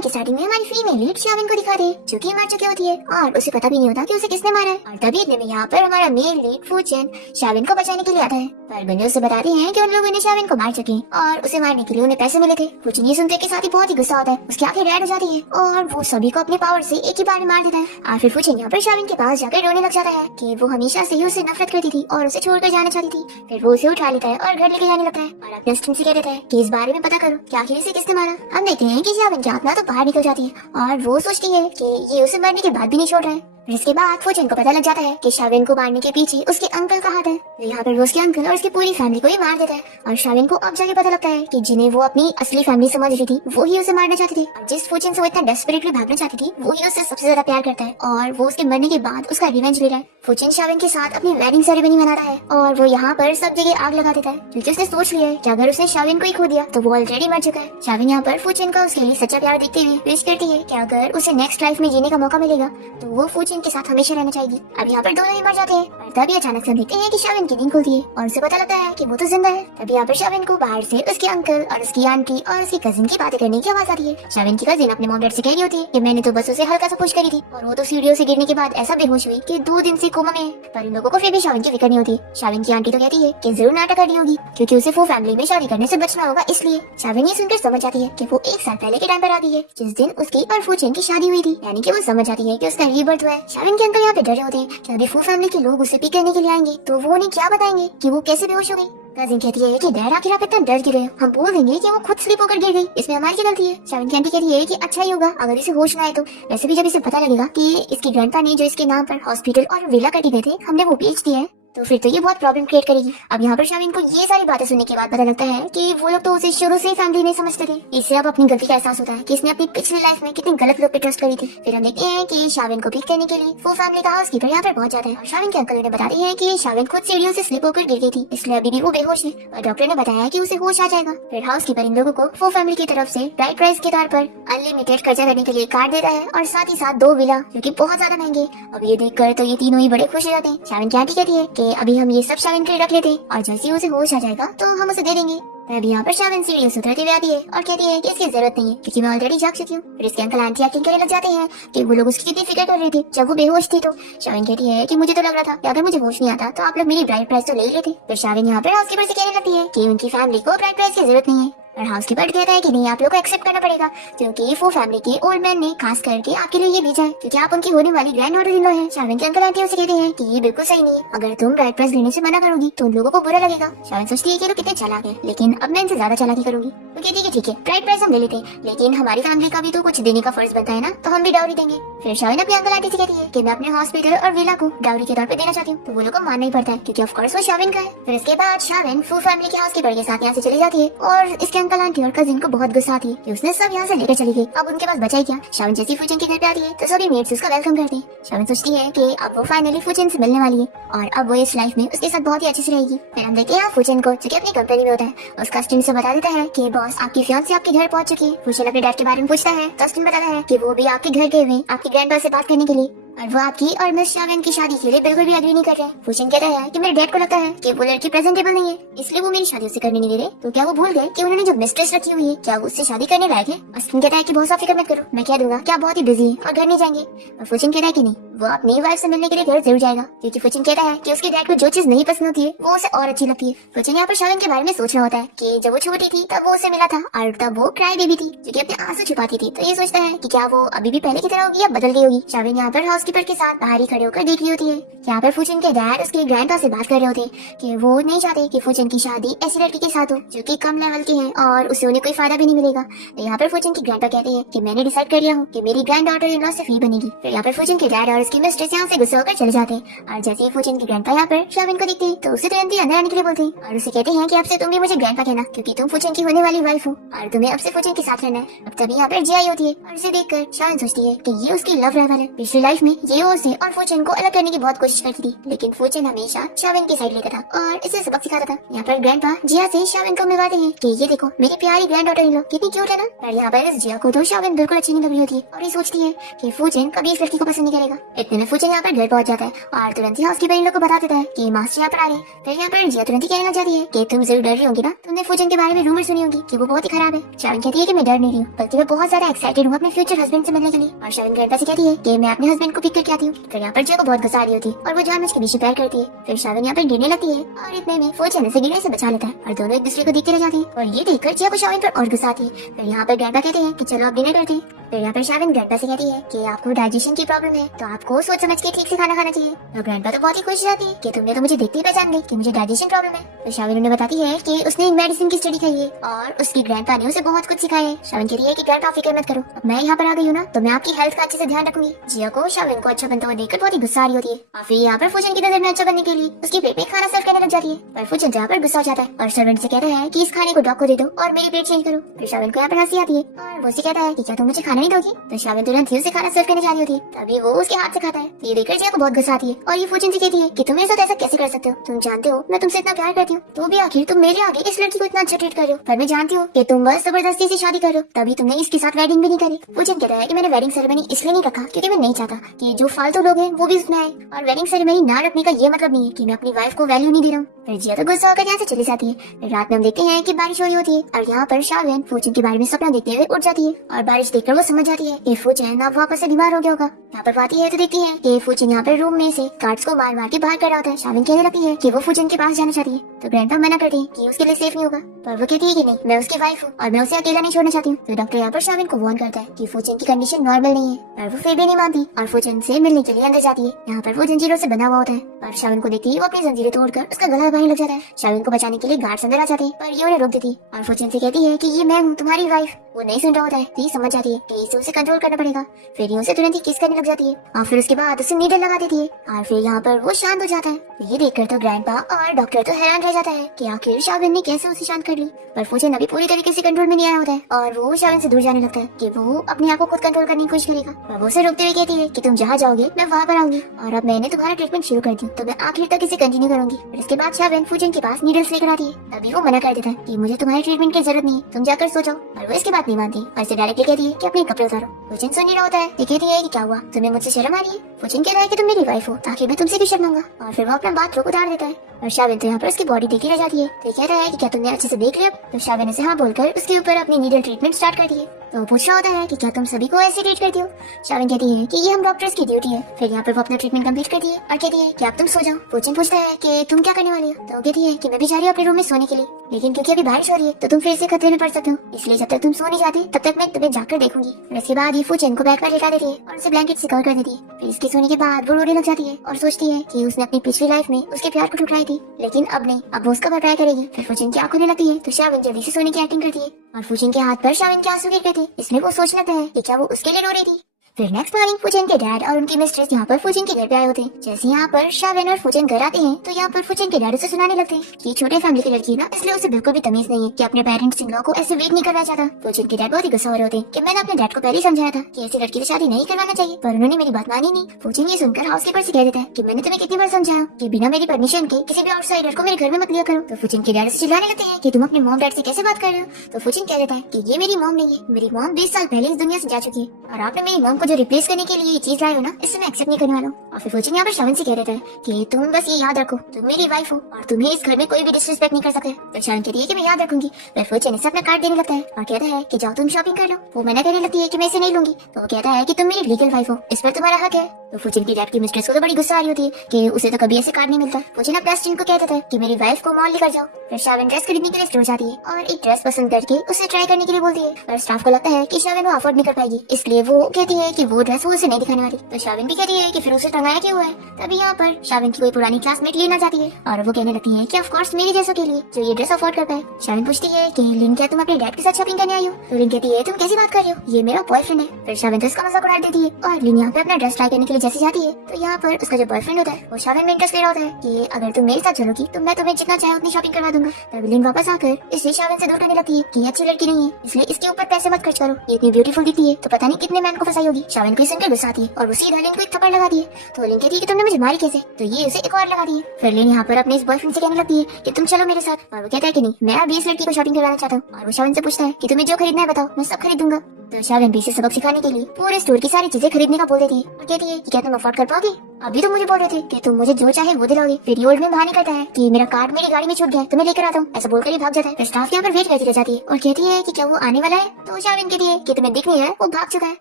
Drama की starting में हमारी फीमेल लीड शाविन को दिखा दे जो कि मर चुकी होती है और उसे पता भी नहीं होता कि उसे किसने मारा है। और तभी इतने में यहाँ पर हमारा मेल लीड फूचेन शाविन को बचाने के लिए आता है, पर बंदे उसे बताते हैं कि उन लोगों ने शाविन को मार चुके और उसे मारने के लिए उन्हें पैसे मिले थे। फूचेन ये सुनते के साथ ही बहुत ही गुस्सा होता है, उसकी आंखें रेड हो जाती है और वो सभी को अपने पावर से एक ही बार में मार देता है। और फिर फूचेन यहाँ पर शाविन के पास जाकर रोने लग जाता है कि वो हमेशा से ही उससे नफरत करती थी और उसे छोड़कर जाना चाहती थी। फिर वो उसे उठा लेता है और घर लेके जाने लगता है और अपने असिस्टेंट से कह देता है कि इस बारे में पता करो कि आखिर इसे किसने मारा। हम देखते हैं कि शाविन की आत्मा तो बाहर निकल जाती है और वो सोचती है कि ये उसे मरने के बाद भी नहीं छोड़ रहा है। इसके बाद फूचेन को पता लग जाता है कि शाविन को मारने के पीछे उसके अंकल का हाथ है। यहाँ पर वो उसके अंकल और उसकी पूरी फैमिली को ही मार देता है और शाविन को अब जाके पता लगता है कि जिन्हें वो अपनी असली फैमिली समझ रही थी वो ही उसे मारना चाहती थी। और जिस फूचेन से वो इतना डेस्परेटली भागना चाहती थी वो ही उससे सबसे ज्यादा प्यार करता है और वो उसके मरने के बाद उसका रिवेंज ले रहा है। फूचेन शाविन के साथ अपनी वेडिंग सेरेमनी मनाता है और वो यहाँ पर सब जगह आग लगा देता है क्योंकि उसने सोच लिया है कि अगर उसने शाविन को ही खो दिया तो वो ऑलरेडी मर चुका है। शाविन यहाँ पर फूचेन का उसके लिए सच्चा प्यार देखते हुए विश करती है कि अगर उसे नेक्स्ट लाइफ में जीने का मौका मिलेगा तो वो फूचेन के साथ हमेशा रहना चाहेगी। अब यहाँ पर दोनों ही मर जाते हैं और तभी अचानक से देखते हैं कि शाविन की नींद खुलती है और उसे पता लगता है कि वो तो जिंदा है। तभी यहाँ पर शाविन को बाहर से उसके अंकल और उसकी आंटी और उसकी कजिन की बातें करने की आवाज आती है। शाविन की कजिन अपने मॉम डैड से कह रही होती है कि मैंने तो बस उसे हल्का सा पुश करी थी और वो तो सीढ़ियों से गिरने के बाद ऐसा बेहोश हुई कि 2 दिन से कोमा में है। पर इन लोगों को फिर भी शाविन की फिक्र नहीं होती। शाविन की आंटी तो कहती है कि जरूर नाटक करनी होगी क्योंकि उसे वो फैमिली में शादी करने से बचना होगा, इसलिए शाविन ये सुनकर समझ जाती है कि वो 1 साल पहले के टाइम पर आ गई है जिस दिन उसकी और फूचेन की शादी हुई थी, यानी कि वो समझ जाती है कि उसका रीबर्थ हुआ है। शाविन के अंकल यहाँ पे डरे होते हैं कि अभी फू फैमिली के लोग उसे पिक करने के लिए आएंगे तो वो उन्हें क्या बताएंगे कि वो कैसे बेहोश हो गई। कजिन कहती है कि डैड आखिर आप इतना डर क्यों रहे हो, हम बोल देंगे कि वो खुद स्लिप होकर गिर गई, इसमें हमारी क्या गलती है। शाविन की आंटी कहती है कि अच्छा ही होगा अगर इसे होश ना आए तो। वैसे भी जब इसे पता लगेगा कि इसके ग्रैंडपा ने जो इसके नाम पर हॉस्पिटल और विला करके गए थे हमने वो बेच दिया है तो फिर तो ये बहुत प्रॉब्लम क्रिएट करेगी। अब यहाँ पर शाविन को ये सारी बातें सुनने के बाद पता लगता है कि वो लोग तो उसे शुरू से ही फैमिली नहीं समझते थे। इससे अब अपनी गलती का एहसास होता है कि इसने अपनी पिछली लाइफ में कितनी गलत लोग पे ट्रस्ट करी थी। फिर हम देखते हैं कि शाविन को पिक करने के लिए वो फैमिली का हाउसकीपर यहाँ पर पहुंच जाता है और शाविन के अंकल उन्हें बताते हैं कि शाविन खुद सीढ़ियों से स्लिप होकर गिर गई थी, इसलिए अभी भी वो बेहोश है और डॉक्टर ने बताया कि उसे होश आ जाएगा। फिर हाउसकीपर इन लोगों को वो फैमिली की तरफ से ब्राइट प्राइस के तौर पर अनलिमिटेड खर्चा करने के लिए कार्ड देता है और साथ ही साथ 2 विला जो कि बहुत ज्यादा महंगे। अब ये देखकर तो ये तीनों ही बड़े खुश हो जाते हैं। शाविन की आंटी कहती है कि अभी हम ये सब शाविन के लिए रख लेते हैं और जैसे ही उसे होश आ जाएगा तो हम उसे दे देंगे। तभी यहाँ पर शाविन सीढ़ियों से उतरती हुई आती है और कहती है कि इसकी जरूरत नहीं है क्योंकि मैं ऑलरेडी जाग चुकी हूँ। फिर इसके अंकल आंटी एक्टिंग करने लग जाते हैं कि वो लोग उसकी कितनी फिक्र कर रहे थे जब वो बेहोश थी। तो शाविन कहती है कि मुझे तो लग रहा था कि अगर मुझे होश नहीं आता तो आप लोग मेरी ब्राइड प्राइस तो ले ही लेते। फिर शाविन यहाँ पर हाउसकीपर से कहने लगती है कि उनकी फैमिली को ब्राइड प्राइस की जरूरत नहीं है और हाउसकीपर कहता है कि नहीं आप लोग को एक्सेप्ट करना पड़ेगा क्योंकि वो फैमिली के ओल्ड मैन ने खास करके आपके लिए ये भेजा है क्योंकि आप उनकी होने वाली ग्रैंड डॉटर इन लॉ हैं। शाविन के अंकल आंटी उसे कहते हैं कि ये बिल्कुल सही नहीं है, अगर तुम ब्राइड प्राइस लेने से मना करोगी तो उन लोगों को बुरा लगेगा। शाविन सोचती है कि लोग कितने चालाक है लेकिन अब मैं इनसे ज्यादा चालाकी करूंगी। वो कहती है ठीक है ब्राइड प्राइस हम ले लेते हैं लेकिन हमारी फैमिली का भी तो कुछ देने का फर्ज बनता है ना, तो हम भी डाउरी देंगे। फिर शाविन अपने अंकल आंटी से कहती है कि मैं अपने हॉस्पिटल और विला को डाउरी के तौर पर देना चाहती हूँ तो वो लोग को मानना ही पड़ता है क्योंकि ऑफ कोर्स वो शाविन का है। फिर इसके बाद शाविन फू फैमिली के हाउसकीपर के साथ यहाँ से चली जाती है और इसके अंकल आंटी और कजिन को बहुत गुस्सा आती है कि उसने सब यहाँ से लेकर चली गई, अब उनके पास बचा ही क्या। शाविन जैसी फूचेन के घर पे आती है तो सभी मेट्स उसका वेलकम करते हैं। शाविन सोचती है कि अब वो फाइनली फूचेन से मिलने वाली है और अब वो इस लाइफ में उसके साथ बहुत ही अच्छे से रहेगी। फिर हम देखते हैं फूचेन को जो कि अपनी कंपनी में होता है उसका स्टिन से बता देता है कि बॉस आपकी फियांसी आपके घर पहुंच चुकी है। फूचेन अपने डैड के बारे में पूछता है तो स्टिन बताता है कि वो भी आपके घर गए हुए आपकी ग्रैंडपा से बात करने के लिए और वो आपकी और मिस शाविन की शादी के लिए बिल्कुल भी अग्री नहीं कर रहे। फूचेन कहता है कि मेरे डैड को लगता है कि वो लड़की प्रेजेंटेबल नहीं है इसलिए वो मेरी शादी उससे करने नहीं दे रहे। तो क्या वो भूल गए कि उन्होंने जो मिस्ट्रेस रखी हुई है क्या वो उससे शादी करने लायक है। अस्टिन कहता है कि बहुत फिक्र मत करो, मैं कह दूंगा क्या बहुत ही बिजी है और घर नहीं जाएंगे। और फूचेन कहता है कि नहीं वो अपनी वाइफ से मिलने के लिए घर जरूर जाएगा क्योंकि फूचेन कहता है कि उसके डैड को जो चीज नहीं पसंद होती है वो उसे और अच्छी लगती है। फूचेन यहाँ पर शाविन के बारे में सोच रहा होता है कि जब वो छोटी थी तब वो उसे मिला था और तब वो क्राई बेबी थी जो कि अपने आंसू छुपाती थी, तो ये सोचता है कि क्या वो अभी भी पहले की तरह होगी या बदल गई होगी। शाविन यहाँ पर हाउसकीपर के साथ बाहर खड़े होकर देख रही होती है। यहाँ पर फूचेन के डैड उसके ग्रैंडपा से बात कर रहे होते हैं कि वो नहीं चाहते कि फूचेन की शादी ऐसी लड़की के साथ हो जो कि कम लेवल की है और उससे उन्हें कोई फायदा भी नहीं मिलेगा। तो यहाँ पर फूचेन की ग्रैंडपा कहते हैं कि मैंने डिसाइड कर लिया हूँ कि मेरी ग्रैंड डॉटर इन लॉ सिर्फ ही बनेगी। फिर यहाँ पर फूचेन के डैड और उसकी मिस्ट्रेस यहाँ से गुस्सा होकर चले जाते हैं और जैसे ही फूचेन की ग्रैंडपा यहाँ पर शाविन को दिखते हैं तो उसे तुरंत ही अंदर आने के लिए बोलते हैं और उसे कहते हैं कि अब से तुम भी मुझे ग्रैंडपा कहना क्योंकि तुम फूचेन की होने वाली वाइफ हो और तुम्हें अब से फूचेन के साथ रहना है। अब तभी यहाँ पर जियाई होती है और उसे देखकर शाविन सोचती है कि ये उसकी लव राइवल है। पिछली लाइफ में ये उसे और फूचेन को अलग करने की बहुत कोशिश करती थी लेकिन फूचेन हमेशा शाविन की साइड लेता था और इसे सबक सिखाता था। यहाँ पर ग्रैंडपा जिया से शाविन को मिलवाते हैं कि ये देखो मेरी प्यारी ग्रैंड डॉटर इन लॉ कितनी क्यूट है ना। पर यहाँ पर इस जिया को तो शाविन बिल्कुल अच्छी नहीं लग रही होती है और ये सोचती है कि फूचेन कभी इस लड़की को पसंद नहीं करेगा। इतने में फूचन यहाँ पर घर पहुंच जाता है और तुरंत ही हाउसकीपर इन लोग को बता देता है कि मास्टर यहाँ पर आ रहे हैं। फिर यहाँ पर जिया तुरंत ही कहने लग जाती है कि तुम जरूर डर रही होगी ना, तुमने फूचन के बारे में रूमर सुनी होगी कि वो बहुत ही खराब है। शाविन कहती है कि मैं डर नहीं रही हूँ, बल्कि मैं बहुत ज्यादा एक्साइटेड हूँ अपने फ्यूचर हस्बैंड से मिलने के लिए। और शाविन ग्रैंडपा से कहती है कि मैं अपने हस्बैंड को पिक करके आती हूँ। फिर यहाँ पर जिया को बहुत गुस्सा आ रही होती है और वो जानबूझ के पीछे पैर करती है। फिर शाविन यहाँ पर गिरने लगती है और इतने में फूचन से गिरने से बचा लेता है और दोनों एक दूसरे को देखते रह जाते हैं। और ये देखकर जिया को शाविन पर और गुस्सा आती है। फिर यहाँ पर ग्रैंडपा कहते हैं कि चलो अब डिनर करते हैं। फिर यहाँ पर शाविन ग्रैंडपा से कहती है कि आपको डाइजेशन की प्रॉब्लम है तो आपको सोच समझ के ठीक से खाना खाना चाहिए। तो ग्रैंडपा तो बहुत ही खुश जाती है कि तुमने तो मुझे देखते ही पहचान गई कि मुझे डाइजेशन प्रॉब्लम है। तो शाविन उन्हें बताती है कि उसने एक मेडिसिन की स्टडी की है और उसकी ग्रैंडपा ने उसे बहुत कुछ सिखाया है। शाविन कहती है कि ग्रैंडपा फिक्र मत करो, अब मैं यहाँ पर आ गई हूँ ना तो मैं आपकी हेल्थ का अच्छे से ध्यान रखूंगी। जिया को शाविन को अच्छा बनता हुआ देखकर बहुत ही गुस्सा आ रही होती है और फिर यहाँ पर फूचन की नजर में अच्छा बनने के लिए उसकी प्लेट में खाना सर्व करने लग जाती है। पर फूचन यहाँ पर गुस्सा हो जाता है और सर्वेंट से कहता है कि इस खाने को डॉग को दे दो और मेरी प्लेट चेंज करो। फिर शाविन को यहाँ पर हंसी आती है और वो उसे कहता है कि क्या तुम मुझे खाना नहीं दोगी। तो शाविन तुरंत ही उसे खाना सर्व करने जा रही होती है, तभी वो उसके हाथ से खाता है। ये देखकर जिया को बहुत गुस्सा आती है और ये फूचन से कहती है कि तुम मेरे साथ ऐसा कैसे कर सकते हो, तुम जानते हो मैं तुमसे इतना प्यार करती हूँ, तो भी आखिर तुम मेरे आगे इस लड़की को इतना अच्छा ट्रीट कर रहे हो। पर मैं जानती हूँ कि तुम बस जबरदस्ती से शादी कर रहे हो, तभी तुमने इसके साथ वेडिंग भी नहीं करी। फूचन कहता है कि मैंने वेडिंग सेरेमनी इसलिए नहीं रखा क्योंकि मैं नहीं चाहता कि जो फालतू लोग हैं वो भी उसमें आए, और वेडिंग सेरेमनी ना रखने का ये मतलब नहीं है कि मैं अपनी वाइफ को वैल्यू नहीं दे रहा हूँ। फिर जिया तो गुस्सा होकर यहाँ से चली जाती है। रात में हम देखते हैं कि बारिश हो रही होती है और यहाँ पर शाविन फूचन के बारे में सपना देखते हुए उठ जाती है और बारिश देखकर वो समझ जाती है कि फूचन अब वापस से बीमार हो गया होगा। यहाँ पर आती है तो देखती है कि फूचन यहाँ पर रूम में से कार्ड्स को मार मार के बाहर कर रहा होता है। शाविन कहने लगती है कि वो फूचन के पास जाना चाहती है तो ग्रैंडपा मना करती है कि उसके लिए सेफ नहीं होगा, पर वो कहती है कि नहीं, मैं उसकी वाइफ हूँ और मैं उसे अकेला नहीं छोड़ना चाहती हूँ। तो डॉक्टर यहाँ पर शाविन को वार्न करता है कि फूचन की कंडीशन नॉर्मल नहीं है, पर वो फिर भी नहीं मानती और फूचन से मिलने के लिए अंदर जाती है। यहाँ पर वो जंजीरों से बना हुआ होता है और शाविन को देखती है वो अपनी जंजीरें तोड़कर उसका गला दबाने लग जाता है। शाविन को बचाने के लिए गार्ड्स अंदर आ जाते हैं पर ये उन्हें रोक देती है और फूचन से कहती है कि ये मैं हूँ तुम्हारी वाइफ। वो नहीं सुन रहा होता है तो ये समझ जाती है कि इसे उसे कंट्रोल करना पड़ेगा। फिर ये उसे तुरंत ही किस करने लग जाती है और फिर उसके बाद उसे नीडल लगा देती है और फिर यहाँ पर वो शांत हो जाता है। ये देखकर तो ग्रैंडपा और डॉक्टर तो हैरान रह जाता है कि आखिर शाविन ने कैसे उसे शांत कर ली। पर फूचन अभी पूरी तरीके से कंट्रोल में नहीं आया होता है और वो शाविन से दूर जाने लगता है कि वो अपने आप को खुद कंट्रोल करने की कोशिश करेगा। और वो उसे रोकते हुए कहती है कि तुम जहाँ जाओगे मैं वहाँ पर आऊंगी और अब मैंने तुम्हारा ट्रीटमेंट शुरू कर दिया तो मैं आखिर तक इसे कंटिन्यू करूंगी। फिर इसके बाद शाविन फूचन के पास नीडल्स लेकर आती है, तभी वो मना कर देता है कि मुझे तुम्हारे ट्रीटमेंट की जरूरत नहीं है, तुम जाकर सो जाओ। और वो इसके बाद नहीं मानती और इसे डायरेक्टली कहती है कि अपने कपड़े उतारो। फूचन सुन नहीं रहा होता है, ये कहती है कि क्या हुआ, तुम्हें मुझसे शर्म आ रही है। फूचन कहता है कि तुम मेरी वाइफ हो ताकि मैं तुमसे भी शर्माऊंगा और फिर वो अपना बाथरूम उतार देता है और शाविन तो यहाँ पर उसकी बॉडी देखी रह जाती है। तो कहता है कि क्या तुमने अच्छे से देख लिया। तो शाविन उसे हाँ बोलकर उसके ऊपर अपनी नीडल ट्रीटमेंट स्टार्ट कर दिए। तो वो पूछ रहा होता है कि क्या तुम सभी को ऐसे ट्रीट करती हो। शाविन कहती है कि ये हम डॉक्टर्स की ड्यूटी है। फिर यहाँ पर वो अपना ट्रीटमेंट कंप्लीट करती है और कहती है कि अब तुम सो जाओ। फूचन पूछता है कि तुम क्या करने वाली हो। तो वो कहती है कि मैं भी जा रही हूँ अपने रूम में सोने के लिए, लेकिन क्योंकि अभी बारिश हो रही है तो तुम फिर से खतरे में पड़ सकते हो, इसलिए जब तक तुम सो नहीं जाते तब तक मैं तुम्हें जाकर देखूंगी। फिर इसके बाद ये फूचन को बैग पर लेटा देती है और उसे ब्लैंकेट से कवर कर देती है। फिर इसके सोने के बाद वो रोने लग जाती है और सोचती है कि उसने अपनी पिछली लाइफ में उसके प्यार को ठुकराई थी, लेकिन अब नहीं, अब वो उसका ट्राई करेगी। फिर फूचन की आंख होने लगती है तो शाविन जल्दी से सोने की एक्टिंग करती है और फूचन के हाथ पर शाविन के आंसू गिरते थे, इसलिए वो सोच लेता है कि क्या वो उसके लिए रो रही थी। फिर नेक्स्ट मॉर्निंग फूचन के डैड और उनकी मिस्ट्रेस यहाँ पर फूचन के घर पे आए होते हैं। जैसे यहाँ पर शाविन और फूचन घर आते हैं तो यहाँ पर फूचन के डैड उसे सुनाने लगते हैं कि छोटे फैमिली की लड़की ना, इसलिए उसे बिल्कुल भी तमीज नहीं है कि अपने पेरेंट्स इन लॉ को ऐसे वेट नहीं करना चाहता। फूचन के डैड बहुत ही गुस्सा हो रहे होते हैं कि मैंने अपने डैड को पहले समझाया था कि ऐसी लड़की से शादी नहीं करवाना चाहिए, पर उन्होंने मेरी बात मानी नहीं। फूचन ये सुनकर हाउसकीपर से कह देता है कि मैंने तुम्हें कितनी बार समझाया कि बिना मेरी परमिशन के किसी भी आउटसाइडर को मेरे घर में मत लिया करो। तो फूचन के डैड से चिल्लाने लगते हैं कि तुम अपने मॉम डैड से कैसे बात कर रहे हो। तो फूचन कह देता है कि ये मेरी मॉम नहीं है, मेरी मॉम 20 साल पहले इस दुनिया से जा चुकी है और आपने मेरी मॉम को जो रिप्लेस करने के लिए ये चीज लाए हो ना, इससे मैं एक्सेप्ट नहीं करने वाला हूँ। और फिर फूचन यहाँ पर शाविन से कह देता है कि तुम बस ये याद रखो, तुम मेरी वाइफ हो और तुम्हें इस घर में कोई भी डिसरिस्पेक्ट नहीं कर सकते। तो शाविन कहती है कि मैं याद रखूंगी। फिर फूचन इसे अपना कार्ड देने लगता है और कहता है कि जाओ तुम शॉपिंग कर लो। वो मना करने लगती है कि मैं इसे नहीं लूंगी। तो वो कहता है कि तुम मेरी लीगल वाइफ हो, इस पर तुम्हारा हक है। तो फूचन की डैड की मिस्ट्रेस को तो बड़ी गुस्सा आ रही होती है कि उसे तो कभी ऐसे कार्ड नहीं मिलता। फूचन अपना स्टिंग को कह देता है कि मेरी वाइफ को मॉल लेकर जाओ। फिर शाविन ड्रेस खरीदने के लिए स्टोर जाती है और एक ड्रेस पसंद करके उसे ट्राई करने के लिए बोलती है, पर स्टाफ को लगता है कि शाविन वो अफोर्ड नहीं कर पाएगी, इसलिए वो कहती है कि वो ड्रेस वो उसे नहीं दिखाने वाली। तो शाविन भी कहती है कि फिर उसे टंगाया क्यों हुआ है। तभी यहाँ पर शाविन की कोई पुरानी क्लासमेट लेना जाती है और वो कहने लगती है कि ऑफ कोर्स मेरे जैसों के लिए जो ये ड्रेस अफोर्ड कर पाए। शाविन पूछती है कि लिन, क्या तुम अपने डैड के साथ शॉपिंग करने आई हो। तो लिन कहती है तुम कैसी बात कर रही हो, ये मेरा बॉयफ्रेंड है। फिर शाविन तो इसका मजाक उड़ा देती है और लिन यहाँ पे अपना ड्रेस ट्राई करने के लिए जैसे जाती है तो यहाँ पर उसका जो बॉयफ्रेंड होता है वो शाविन में इंटरेस्ट ले रहा होता है कि अगर तुम मेरे साथ चलोगी तो मैं तुम्हें जितना चाहे उतनी शॉपिंग करवा दूंगा। तब लिन वापस आकर इसे शाविन से दूर करने लगती है कि अच्छी लड़की नहीं है, इसलिए इसके ऊपर पैसे मत खर्च करो, ये इतनी ब्यूटीफुल दिखती है तो पता नहीं कितने मैन को फंसाई होगी। शाविन को सुनकर गुस्सा आती है और वो सीधा लिन को एक थप्पड़ लगाती है। तो लिन कहती है कि तुमने मुझे मारी कैसे। तो ये उसे एक और लगाती है। फिर लिन यहाँ पर अपने इस बॉयफ्रेंड से कहने लगती है कि तुम चलो मेरे साथ और वो कहता है कि नहीं, मैं अभी इस लड़की को शॉपिंग करवाना चाहता हूँ। और वो शाविन से पूछता है कि तुम्हें जो खरीदना है बताओ, मैं सब खरीद दूंगा। तो शाविन भी इसे सबक सिखाने के लिए पूरे स्टोर की सारी चीजें खरीदने का बोल देती है और कहती है कि क्या तुम अफोर्ड कर पाओगे? अभी तो मुझे बोल रहे थे कि तुम मुझे जो चाहे वो दिलाओगे। फिर ये ओल्ड मैन बहाने करता है कि मेरा कार्ड मेरी गाड़ी में छूट गया है, तुम्हें लेकर आता हूँ। ऐसा बोलकर ये भाग जाता है। फिर स्टाफ यहाँ पर वेट करती रह जाती है और कहती है कि क्या वो आने वाला है? तो शाविन कहती है कि तुम्हें दिख नहीं है, वो भाग चुका है।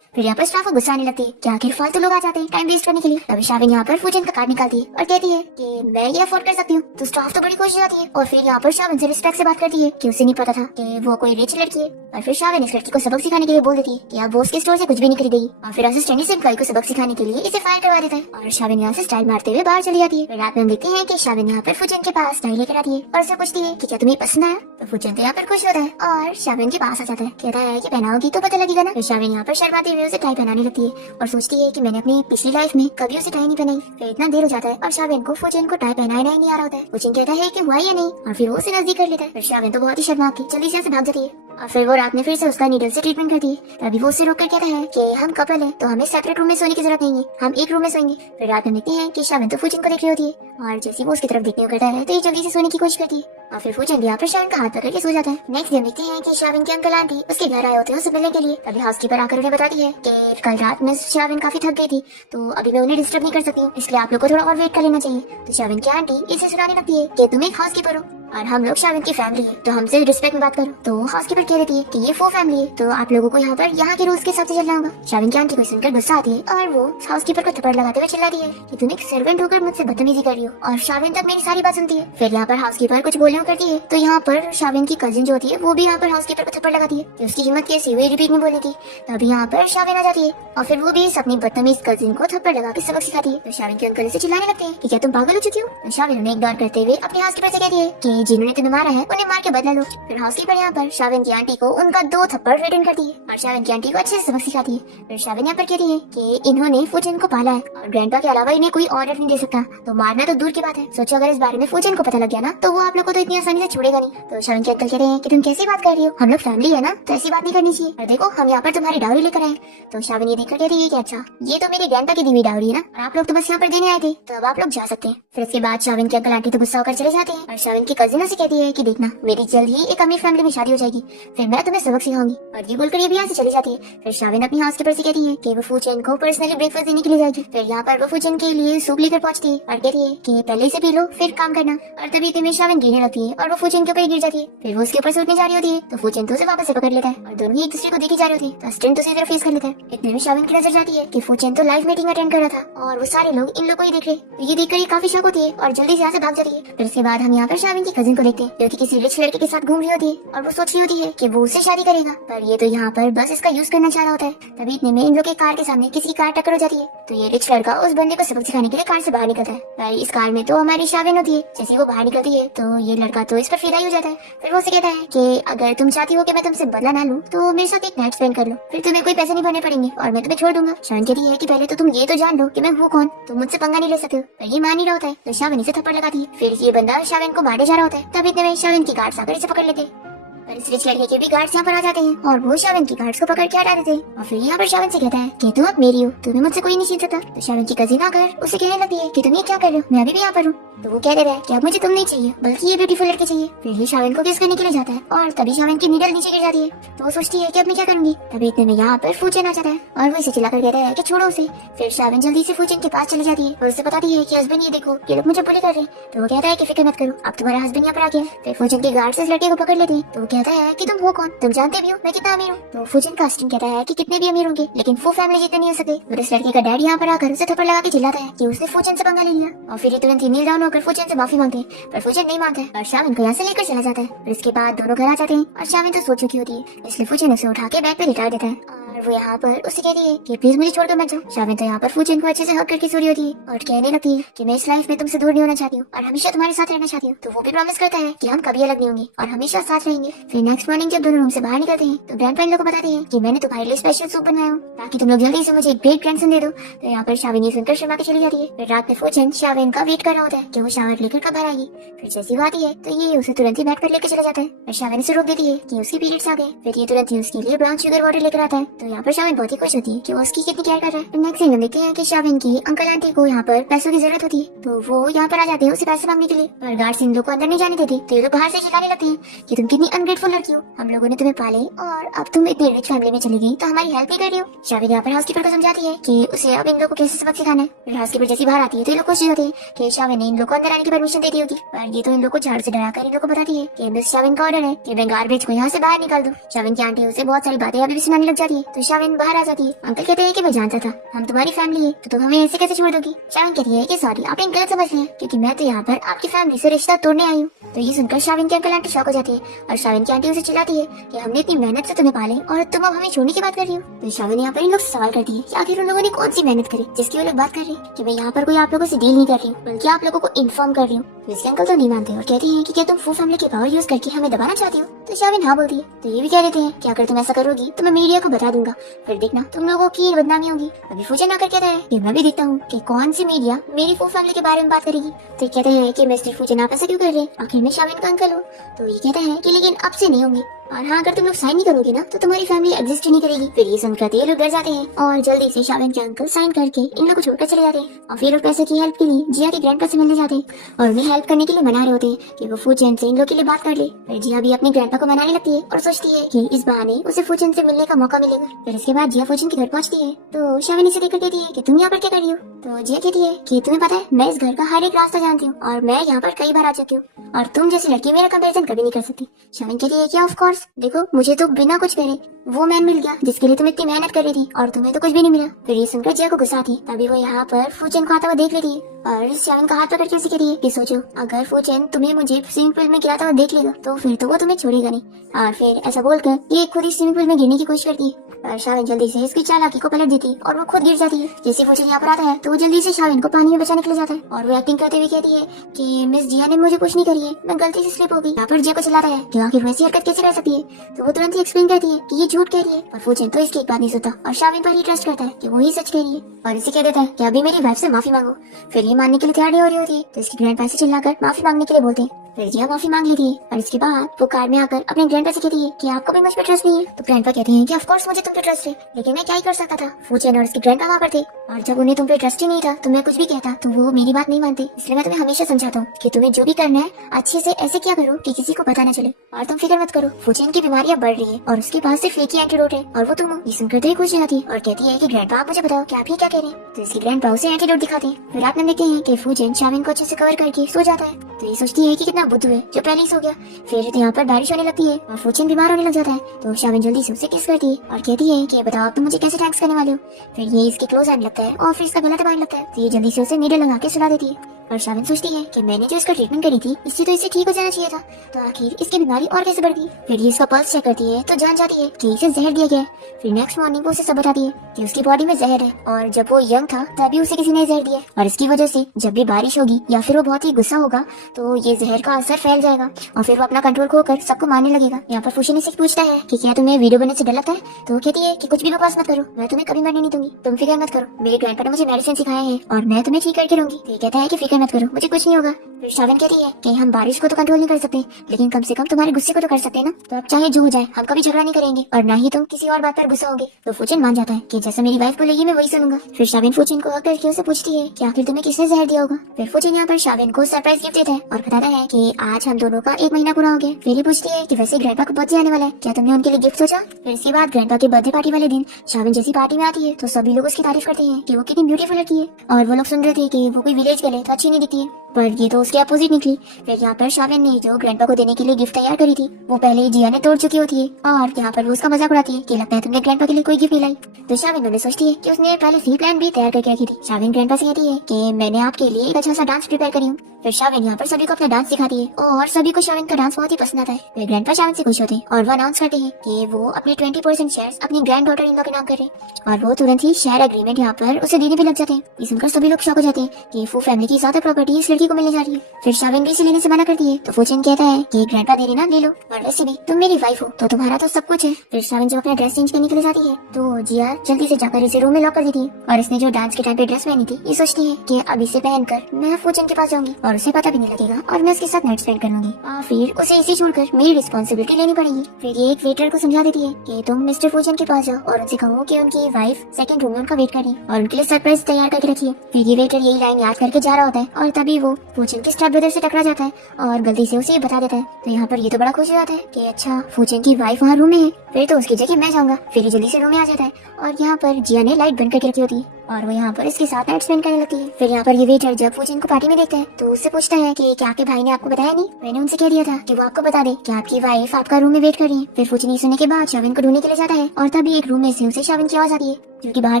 फिर यहाँ पर स्टाफ को गुस्सा आने लगती है कि आखिर फालतू लोग आ जाते हैं टाइम वेस्ट करने के लिए। तभी शाविन यहाँ पर फूजन का कार्ड निकालती है और कहती है कि मैं ये अफोर्ड कर सकती हूँ। तो स्टाफ तो बड़ी खुश हो जाती है और फिर यहाँ पर शाविन से रिस्पेक्ट से बात करती है कि उसे नहीं पता था कि वो कोई रिच लड़की है। और फिर शाविन इस लड़की को सबक सिखाने के लिए बोल देती है कि आप बॉस के स्टोर से कुछ भी नहीं खरीदेगी। और फिर असिस्टेंट इस एम्प्लॉय को सबक सिखाने के लिए इसे फायर करवा देता है और शाविन यहाँ से स्टाइल मारते हुए बाहर चली जाती है। फिर रात में हम देखते हैं कि शाविन यहाँ पर फूजन के पास टाई लेकर आती है और उसे पूछती है कि क्या तुम्हें पसंद आया? तो फूजन तो यहाँ पर खुश होता है और शाविन के पास आ जाता है। कहता है कि पहनाओगी तो पता लगेगा ना। फिर शाविन यहाँ पर शर्माते हुए उसे टाई पहनाने लगती है और सोचती है कि मैंने अपनी पिछली लाइफ में कभी उसे टाई नहीं पहनाई। फिर इतना देर हो जाता है और शाविन को फूजन को टाई पहनाना ही नहीं आ रहा होता है। फूजन कहता है कि हुआ या नहीं और फिर वो उसे नजदीक कर लेता है। फिर शाविन तो बहुत ही शर्मा के जल्दी से भाग जाती है और फिर वो रात में फिर से उसका नीडल से ट्रीटमेंट करती है। तभी वो उसे रोक कर कहता है कि हम कपल हैं तो हमें सेपरेट रूम में सोने की जरूरत नहीं है, हम एक रूम में सोएंगे। फिर रात में देखते हैं कि शाविन तो फूजन को देख रही होती है और जैसे वो उसकी तरफ देखने को करता है तो ये जल्दी से सोने की कोशिश करती है और फिर फूजन भी यहाँ पर शाविन का हाथ पकड़ के सो जाता है। नेक्स्ट डे देखते हैं कि शाविन के अंकल आंटी उसके घर आए होते हैं उसे मिलने के लिए। तभी हाउसकीपर आकर उन्हें बताती है कि कल रात में शाविन काफी थक गई थी तो अभी मैं उन्हें डिस्टर्ब नहीं कर सकती हूँ, इसलिए आप लोग को थोड़ा और वेट कर लेना चाहिए। तो शाविन की आंटी इसे सुनाने लगती है कि तुम एक हाउसकीपर हो और हम लोग शाविन की फैमिली है तो हमसे रिस्पेक्ट में बात करो। तो हाउसकीपर कह देती है कि ये फो फैमिली है तो आप लोगों को यहाँ पर यहाँ के रूल्स के हिसाब से चलना होगा। शाविन की आंटी को सुनकर गुस्सा आती है और वो हाउसकीपर को थप्पड़ लगाते हुए चिल्लाती है कि तुम एक सर्वेंट होकर मुझसे बदतमीजी कर रही हो। और शाविन तक मेरी सारी बात सुनती है। फिर यहाँ पर हाउसकीपर कुछ बोलने को करती है तो यहाँ पर शाविन की कजिन जो होती है वो भी यहाँ पर हाउसकीपर को थप्पड़ लगाती है कि उसकी हिम्मत कैसी हुई रिपीट नहीं बोलने की। तभी यहाँ पर शाविन आ जाती है और फिर वो भी अपनी बदतमीज कजिन को थप्पड़ लगा के सबक सिखाती है। तो शाविन के अंकल से चिल्लाने लगते हैं कि क्या तुम पागल हो चुकी हो? तो शाविन उन्हें इग्नोर करते हुए अपने हाउसकीपर से कहती है कि जिन्होंने तुम्हें मारा है उन्हें मार के बदला लो। फिर हाउसकीपर यहाँ पर शाविन की आंटी को उनका 2 थप्पड़ रिटर्न करती है और शाविन की आंटी को अच्छे से सबक सिखाती है। फिर शाविन यहाँ पर कहती है कि इन्होंने फूजन को पाला है और ग्रैंडपा के अलावा इन्हें कोई ऑर्डर नहीं दे सकता तो मारना तो दूर की बात है। सोचो अगर इस बारे में फूजन को पता लग गया ना तो वो आप लोग को तो इतनी आसानी से छोड़ेगा नहीं। तो शाविन के अंकल कह रहे हैं कि तुम कैसी बात कर रही हो, हम लोग फैमिली है ना तो ऐसी बात नहीं करनी चाहिए। और देखो हम यहाँ पर तुम्हारी डाउरी लेकर आए। तो शाविन ये देखकर कहती है कि अच्छा ये तो मेरी ग्रैंडपा की दी हुई डाउरी है ना और आप लोग तो बस यहाँ पर देने आए थे तो अब आप लोग जा सकते हैं। फिर इसके बाद शाविन के अंकल आंटी तो गुस्सा होकर चले जाते हैं और शाविन की कजिन से कहती है कि देखना मेरी जल्द ही एक अमीर फैमिली में शादी हो जाएगी फिर मैं तुम्हें सबक सिखाऊंगी। और ये बोलकर ये भी यहाँ से चली जाती है। फिर शाविन अपनी हाउसकीपर से कहती है कि वो फूजन को पर्सनली ब्रेकफास्ट देने के लिए जाएगी। फिर यहाँ पर वो फूजन के लिए सूप लेकर पहुंचती है और कहती है कि पहले इसे पी लो फिर काम करना। और तभी इतने में शाविन गिरने लगती है और वो फूजन के ऊपर गिर जाती है। फिर वो उसके ऊपर से उठने जा रही होती है तो फूजन तो उसे वापस से पकड़ लेता है और दोनों ही एक दूसरे को देखी जा रही होती है। तो असिस्टेंट तो उसी तरफ फेस कर लेता है। इतने में शाविन की नजर जाती है कि फूजन तो लाइव मीटिंग अटेंड कर रहा था और वो सारे लोग इन लोगों को ही देख रहे। तो ये देखकर ये काफी शौक होती है और जल्दी से यहाँ से भाग जाती है। फिर इसके बाद हम यहाँ पर शाविन की कजिन को देखते हैं जो कि किसी रिच लड़के के साथ घूम रही होती है और वो सोच रही होती है कि वो उससे शादी करेगा पर ये तो यहाँ पर बस इसका यूज करना चाह रहा होता है। तभी इतने में इन लोग के कार के सामने किसी की कार टक्कर हो जाती है तो ये रिच लड़का उस बंदे को सबक सिखाने के लिए कार से बाहर निकलता है। पर इस कार में तो हमारी शाविन होती है। जैसे वो बाहर निकलती है तो ये लड़का तो इस पर फिदा ही हो जाता है। फिर वो उसे कहता है कि अगर तुम चाहती हो कि मैं तुमसे बदला ना लूं तो मेरे साथ एक नाइट स्पेंड कर लो फिर तुम्हें कोई पैसे नहीं भरने पड़ेंगे और मैं तुम्हें छोड़ दूंगा। शाविन कहती है कि पहले तो तुम ये तो जान लो कि मैं हूँ कौन, तुम मुझसे पंगा नहीं ले सकते हो। पर ये मान नहीं रहा होता है तो शाविन इसे थप्पड़ लगाती है। फिर ये बंदा शाविन को मारने जा रहा होता है तब इतने में शाविन की गार्ड्स आकर इसे पकड़ लेते हैं। पर इस रिच लड़के के भी गार्ड्स यहाँ पर आ जाते हैं और वो शाविन की गार्ड्स को पकड़ के हटा देते हैं। और फिर यहाँ पर शाविन से कहता है कि तुम अब मेरी हो, तुम्हें मुझसे कोई नहीं छीन सकता। तो शाविन की कजिन आकर उसे कहने लगती है कि तुम ये क्या कर रहे हो, मैं अभी भी यहाँ पर हूँ। तो वो कह रहा है कि अब मुझे तुम नहीं चाहिए बल्कि ये ब्यूटीफुल लड़के चाहिए। फिर ये शाविन को किस करने के लिए जाता है और तभी शाविन की नीडल नीचे गिर जाती है तो वो सोचती है कि अब मैं क्या करूंगी। तभी इतने में यहाँ पर फूजन आ जाता है और वो इसे चिल्लाकर कहता है कि छोड़ो उसे। फिर शाविन जल्दी से फूजन के पास चली जाती है और उसे बताती है कि हस्बैंड ये देखो ये लोग मुझे बुली कर रहे हैं। तो वो कहता है कि फिक्र मत करो अब तुम्हारा हस्बैंड यहाँ पर आ गया। फिर फूजन के गार्ड से इस लड़के को पकड़ लेते हैं तो वो कहता है कि तुम हो कौन, तुम जानते भी हो मैं कितना अमीर हूँ। तो फूजन का असिस्टेंट कहता है कि कितने भी अमीर होंगे लेकिन फू फैमिली जितने नहीं हो सकते। फिर इस लड़के का डैड यहाँ पर आकर उसे थप्पड़ लगा के चिल्लाता है कि उसने फूजन से पंगा ले लिया और फिर तुरंत ही नील डाउन होकर फूजन से माफी मांगते हैं पर फूजन नहीं मानता है और शाविन को यहाँ से लेकर चला जाता है। फिर इसके बाद दोनों घर आ जाते हैं और शाविन तो सो चुकी होती है इसलिए फूजन उसे उठा के बैग पे लिटा देता है और वो यहाँ पर उसे कहती है कि प्लीज मुझे छोड़कर मत जाओ। शाविन तो यहाँ पर फूजन को अच्छे से हक करके सो रही होती है और कहने लगती है कि मैं इस लाइफ में तुमसे दूर नहीं होना चाहती हूँ और हमेशा तुम्हारे साथ रहना चाहती हूँ। तो वो भी प्रॉमिस करता है कि हम कभी अलग नहीं होंगे और हमेशा साथ रहेंगे। फिर नेक्स्ट मॉर्निंग जब दोनों रूम से बाहर निकलते हैं तो ग्रैंडपा इन लोगों को बताते हैं कि मैंने तुम्हारे लिए स्पेशल सूप बनाया हूँ ताकि तुम लोग जल्दी से मुझे एक ग्रेट ग्रैंडसन दे दो। तो यहाँ पर शाविन ये सुनकर शर्मा के चली जाती है। फिर रात में फूजन शाविन का वेट कर रहा होता है कि वो शावर लेकर कब बाहर आएगी। फिर जैसी वो आती है तो ये उसे तुरंत ही बेड पर लेकर चला जाता है। फिर शाविन से रोक देती है कि उसकी पीरियड्स आ गए। फिर ये तुरंत ही उसके लिए ब्राउन शुगर वाटर लेकर आता है। तो यहाँ पर शाविन बहुत ही खुश होती है कि वो उसकी कितनी केयर कर रहा है। नेक्स्ट सीन में देखते हैं कि शाविन की अंकल आंटी को यहाँ पर पैसों की जरूरत होती है, तो वो यहाँ पर आ जाते हैं उसे पैसे मांगने के लिए। पर गार्ड्स इन लोग को अंदर नहीं जाने देते, तो ये लोग बाहर से चिल्लाने लगते हैं कि तुम कितनी अनग्रेटफुल लड़की हो, हम लोगों ने तुम्हें पाले और अब तुम इतनी रिच फैमिली में चली गई तो हमारी हेल्प नहीं कर रही हो। शाविन यहाँ पर हाउसकीपर को समझाती है कि उसे अब इन लोगों को कैसे सबक सिखाना है। फिर हाउसकीपर जैसी बाहर आती है तो ये लोग खुश हो जाते हैं कि शाविन ने इन लोग को अंदर आने की परमिशन दे दी होगी, पर ये तो इन लोग को झाड़ से डरा कर इन लोग को बताती है कि मिस शाविन का ऑर्डर है कि मैं गार्बेज को यहाँ से बाहर निकाल दूं। शाविन की आंटी उसे बहुत सारी बातें अभी भी सुनाने लग जाती है, तो शाविन बाहर आ जाती है। अंकल कहते हैं कि मैं जानता था हम तुम्हारी फैमिली है, तो तुम हमें ऐसे कैसे छोड़ दोगी। शाविन कहती है कि सॉरी आपने गलत समझ लिया, क्योंकि मैं तो यहाँ पर आपकी फैमिली से रिश्ता तोड़ने आई हूँ। तो ये सुनकर शाविन के अंकल आंटी शॉक हो जाती है और शाविन की आंटी उसे चिल्लाती है कि हमने इतनी मेहनत से तुम्हें पाले और तुम अब हमें छोड़ने की बात कर रही हो। तो शाविन यहाँ पर इन लोग से सवाल करती है कि आखिर उन लोगों ने कौन सी मेहनत करी जिसकी वो लोग बात कर रही है कि मैं यहाँ पर कोई आप लोगों से डील नहीं कर रही हूँ, बल्कि आप लोगों को इन्फॉर्म कर रही हूँ। तो इसके अंकल तो नहीं मानते और कहती है कि क्या तुम फू फैमिली के पावर यूज करके हमें दबाना चाहती हो। तो शाविन हाँ बोलती है, तो ये भी कह देते हैं कि अगर तुम ऐसा करोगी तो मैं मीडिया को बता दूंगा, फिर देखना तुम लोगों की बदनामी होगी। अभी फूजन आकर कहता है कि मैं भी देखता हूँ कि कौन सी मीडिया मेरी फू फैमिली के बारे में बात करेगी। तो कहते हैं कि मिस्टर फूजन आप ऐसा क्यों कर रहे हैं, आखिर में शाविन का अंकल हो। तो ये कहता है कि लेकिन अब से नहीं होंगे, और हाँ अगर तुम लोग साइन नहीं करोगे ना तो तुम्हारी फैमिली एग्जिस्ट ही नहीं करेगी। फिर ये सुनकर ये लोग डर जाते हैं और जल्दी से शाविन के अंकल साइन करके इन लोग को छोड़कर चले जाते हैं। और फिर लोग पैसे की हेल्प के लिए जिया के ग्रैंडपा से मिलने जाते हैं और उन्हें हेल्प करने के लिए मना रहे होते हैं कि वो फूचेन से इन लोग के लिए बात कर ले। फिर जिया भी अपने ग्रैंडपा को मनाने लगती है और सोचती है कि इस बहाने उसे फूचेन से मिलने का मौका मिलेगा। फिर इसके बाद जिया फूचेन के घर पहुंचती है तो शाविन इसे देखकर कहती है कि तुम यहाँ पर क्या कर रही हो। तो जिया कहती है कि तुम्हें पता है मैं इस घर का हर एक रास्ता जानती हूँ और मैं यहाँ पर कई बार आ चुकी हूँ और तुम जैसी लड़की मेरा कंपैरिजन कभी नहीं कर सकती। शाविन कहती है कि ऑफ कोर्स देखो मुझे तो बिना कुछ करे वो मैन मिल गया जिसके लिए तुम इतनी मेहनत कर रही थी और तुम्हें तो कुछ भी नहीं मिला। फिर ये सुनकर जिया को गुस्सा आती है, तभी वो यहाँ पर फूचेन को आता हुआ देख लेती है और शाविन का हाथ पकड़ के उसे कहती है कि सोचो अगर फूचेन तुम्हें मुझे स्विमिंग पूल में गिराता हुआ देख लेगा तो फिर तो वो तुम्हें छोड़ेगा नहीं। और फिर ऐसा बोलकर ये खुद ही स्विमिंग पूल में गिरने की कोशिश करती है और शाविन जल्दी से इसकी चालाकी को पलट देती है और वो खुद गिर जाती है। जैसे फूचेन यहाँ पर आता है तो वो जल्दी से शाविन को पानी में बचाने के लिए जाता है और वो एक्टिंग करते हुए कहती है कि मिस जिया ने मुझे कुछ नहीं करी है, मैं गलती से स्लिप हो गई। यहाँ पर जिया को चिल्लाता है कि आखिर वैसी हरकत कैसे कर सकती है, तो वो तुरंत ही एक्सप्लेन करती है कि ये झूठ कह रही है। और फूचेन तो इसकी एक बात नहीं सुनता और शाविन पर ही ट्रस्ट करता है कि वो ही सच कह रही है और इसे कह देता है कि अभी मेरी वाइफ से माफी मांगो। फिर ये मानने के लिए तैयार नहीं हो रही होती है तो इसकी ग्रैंडपा से चिल्लाकर माफी मांगने के लिए बोलते हैं। फिर जिया माफी मांग लेती है और इसके बाद वो कार में आकर अपने ग्रैंडपा से कहती है कि आपको भी मुझ पर ट्रस्ट नहीं है। तो ग्रैंडपा कहते हैं कि ऑफ कोर्स मुझे तुम पे ट्रस्ट है, लेकिन मैं क्या ही कर सकता था। फूचेन और उसकी ग्रैंडपा वहाँ पर थे और जब उन्हें तुम पे ट्रस्ट ही नहीं था तो मैं कुछ भी कहता तो वो मेरी बात नहीं मानते। इसलिए मैं तुम्हें हमेशा समझाता हूँ कि तुम्हें जो भी करना है अच्छे से ऐसे क्या करो कि किसी को पता न चले और तुम फिक्र मत करो। फूचेन की बीमारियां बढ़ रही है और उसके पास सिर्फ एक ही एंटीडोट है और वो तुम हो। ये सुनकर तो खुश जाती है और कहती है कि ग्रैंडपा आप मुझे बताओ कि आप ये क्या कह रहे हैं। तो इसकी ग्रैंडपा उसे एंटीडोट दिखाते हैं। फिर रात में देखते हैं कि फूचेन शाविन को अच्छे से कवर करके सो जाता है। तो ये सोचती है कि कितना बुद्धू है जो पहले ही सो गया। फिर यहाँ पर बारिश होने लगती है और फूचेन बीमार होने लग जाता है तो शाविन जल्दी से उसे किस करती है और कहती है कि बताओ तुम मुझे कैसे थैंक्स करने वाले हो। फिर ये इसके क्लोज आने लगता है और फिर इसका गला दबाने लगता है तो ये जल्दी से उसे नीडल लगा के सुला देती है। और शाविन सोचती है कि मैंने जो इसका ट्रीटमेंट करी थी इससे तो इसे ठीक हो जाना चाहिए था, तो आखिर इसकी बीमारी और कैसे बढ़ गई। फिर ये इसका पल्स चेक करती है तो जान जाती है कि इसे जहर दिया गया है। फिर नेक्स्ट मॉर्निंग वो उसे सब बताती है कि उसकी बॉडी में जहर है और जब वो यंग था तभी उसे किसी ने जहर दिया और इसकी वजह से जब भी बारिश होगी या फिर वो बहुत ही गुस्सा होगा तो ये जहर का असर फैल जाएगा और फिर वो अपना कंट्रोल खोकर सबको मारने लगेगा। यहाँ पर फूचेन से पूछता है कि क्या तुम्हें वीडियो बनने से डर लगता है, तो वो कहती है कि कुछ भी बकवास मत करो, मैं तुम्हें कभी मरने नहीं दूंगी, तुम फिक्र मत करो, मेरे ग्रैंडपा ने मुझे मेडिसिन सिखाया है और मैं तुम्हें ठीक करके रहूंगी। तो ये कहता है कि फिक्र मत करो, मुझे कुछ नहीं होगा। फिर शाविन कहती है कि हम बारिश को तो कंट्रोल नहीं कर सकते लेकिन कम से कम तुम्हारे गुस्से को तो कर सकते हैं ना, तो अब चाहे जो हो जाए हम कभी झगड़ा नहीं करेंगे और ना ही तुम किसी और बात पर गुस्सा होगे। तो फूचेन मान जाता है कि जैसा मेरी वाइफ बोलेगी मैं वही सुनूंगा। फिर शाविन फूचेन को आकर के उसे पूछती है कि आखिर तुम्हें किसने जहर दिया होगा। फिर फूचेन यहाँ पर शाविन को सरप्राइज गिफ्ट देता है और बताता है कि आज हम दोनों का 1 महीना पूरा हो गया। फिर ये पूछती है कि वैसे ग्रैंडपा का बर्थडे आने वाला है, क्या तुमने उनके लिए गिफ्ट सोचा। फिर इसके बाद ग्रैंडपा के बर्थडे पार्टी वाले दिन शाविन जैसी पार्टी में आती है तो सभी लोग उसकी तारीफ करते हैं कि वो कितनी ब्यूटीफुल लड़की है और वो लोग सुन रहे थे कि वो कोई विलेज गर्ल है तो अच्छी नहीं दिखती है, पर ये तो उसके अपोजिट निकली। फिर यहाँ पर शाविन ने जो ग्रैंडपा को देने के लिए गिफ्ट तैयार करी थी वो पहले ही जिया ने तोड़ चुकी होती है और यहाँ पर वो उसका मजाक उड़ाती है कि लगता है तुमने ग्रैंडपा के लिए कोई गिफ्ट नहीं लाई। तो शाविन उन्हें सोचती है कि उसने पहले सी प्लान भी तैयार करके रखी थी। शाविन ग्रैंडपा से कहती है कि मैंने आपके लिए एक अच्छा सा डांस प्रिपेयर करी हूँ। फिर शाविन यहाँ पर सभी को अपना डांस सिखाती है और सभी को शाविन का डांस बहुत ही पसंद आता है। फिर ग्रैंडपा शाविन से खुश होते हैं और वो अनाउंस करते हैं कि वो अपने 20% शेयर्स अपनी ग्रैंड डॉटर इन लोग के नाम कर रहे हैं और वो तुरंत ही शेयर एग्रीमेंट यहाँ पर उसे देने भी लग जाते हैं। ये सुनकर सभी लोग शॉक हो जाते हैं कि फू फैमिली की ज्यादा प्रॉपर्टी इस लड़की को मिलने जा रही है। फिर शाविन भी इसे लेने से मना करती है तो फूचेन कहता है कि ग्रैंडपा दे रही ना ले लो, और वैसे भी तुम मेरी वाइफ हो तो तुम्हारा तो सब कुछ है। फिर शाविन जब अपना ड्रेस चेंज करने के लिए जाती है तो जिया जल्दी से जाकर इसे रूम में लॉक कर देती है और इसने जो डांस के टाइम पे ड्रेस पहनी थी ये सोचती है कि अब इसे पहनकर मैं फूचेन के पास जाऊंगी और उसे पता भी नहीं लगेगा और मैं उसके साथ नाइट स्पेंड कर लूंगी और फिर उसे इसे छोड़कर मेरी रिस्पॉन्सिबिलिटी लेनी पड़ेगी। फिर ये एक वेटर को समझा देती है कि तुम मिस्टर फूजन के पास जाओ और उनसे कहो कि उनकी वाइफ सेकंड रूम में उनका वेट करी और उनके लिए सरप्राइज तैयार करके रखिए। फिर ये वेटर यही लाइन याद करके जा रहा होता है और तभी वो फूजन के स्टेप ब्रदर से टकरा जाता है और गलती से उसे बता देता है। तो यहाँ पर ये तो बड़ा खुश हो जाता है कि अच्छा फूजन की वाइफ वहाँ रूम में है, फिर तो उसकी जगह मैं जाऊंगा। फिर ये जल्दी से रूम में आ जाता है और यहाँ पर जिया ने लाइट बंद करके रखी होती है और वो यहाँ पर इसके साथ नाइट स्पेंड करने लगती है। फिर यहाँ पर ये वेटर जब फूजन को पार्टी में देखता है तो उससे पूछता है कि क्या आपके भाई ने आपको बताया नहीं? मैंने उनसे कह दिया था कि वो आपको बता दे कि आपकी वाइफ आपका रूम में वेट कर रही है। फिर फूजन ये सुनने के बाद शाविन को ढूंढने के लिए जाता है और तभी एक रूम में से उसे शाविन की आवाज आती है जो कि बाहर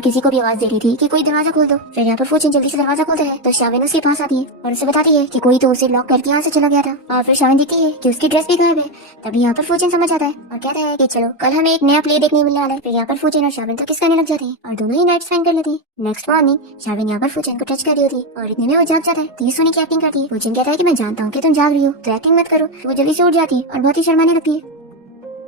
किसी को भी आवाज दे रही थी कि कोई दरवाजा खोल दो। फिर यहाँ पर फूजन जल्दी से दरवाजा खोलता है तो शाविन उसके पास आती है और उसे बताती है कि कोई तो उसे लॉक करके यहाँ से चला गया था। और फिर शाविन देखती है कि उसकी ड्रेस भी गायब है। तभी यहाँ पर फूजन समझ आता है और कहता है कि चलो कल हमें एक नया प्ले देखने मिलने वाला है। फिर यहाँ पर फूजन और शाविन तो किस करने लग जाते हैं और दोनों ही नाइट स्पेंड कर लेते हैं। नेक्स्ट मॉर्निंग शाविन यहाँ पर फूजन को टच कर रही होती है और इतने में वो जाग जाता है। तो ये सोने की एक्टिंग करती है। फूजन कहता है कि मैं जानता हूँ कि तुम जाग रही हो तो एक्टिंग मत करो। तो वो जल्दी से उठ जाती है और बहुत ही शर्माने लगती है।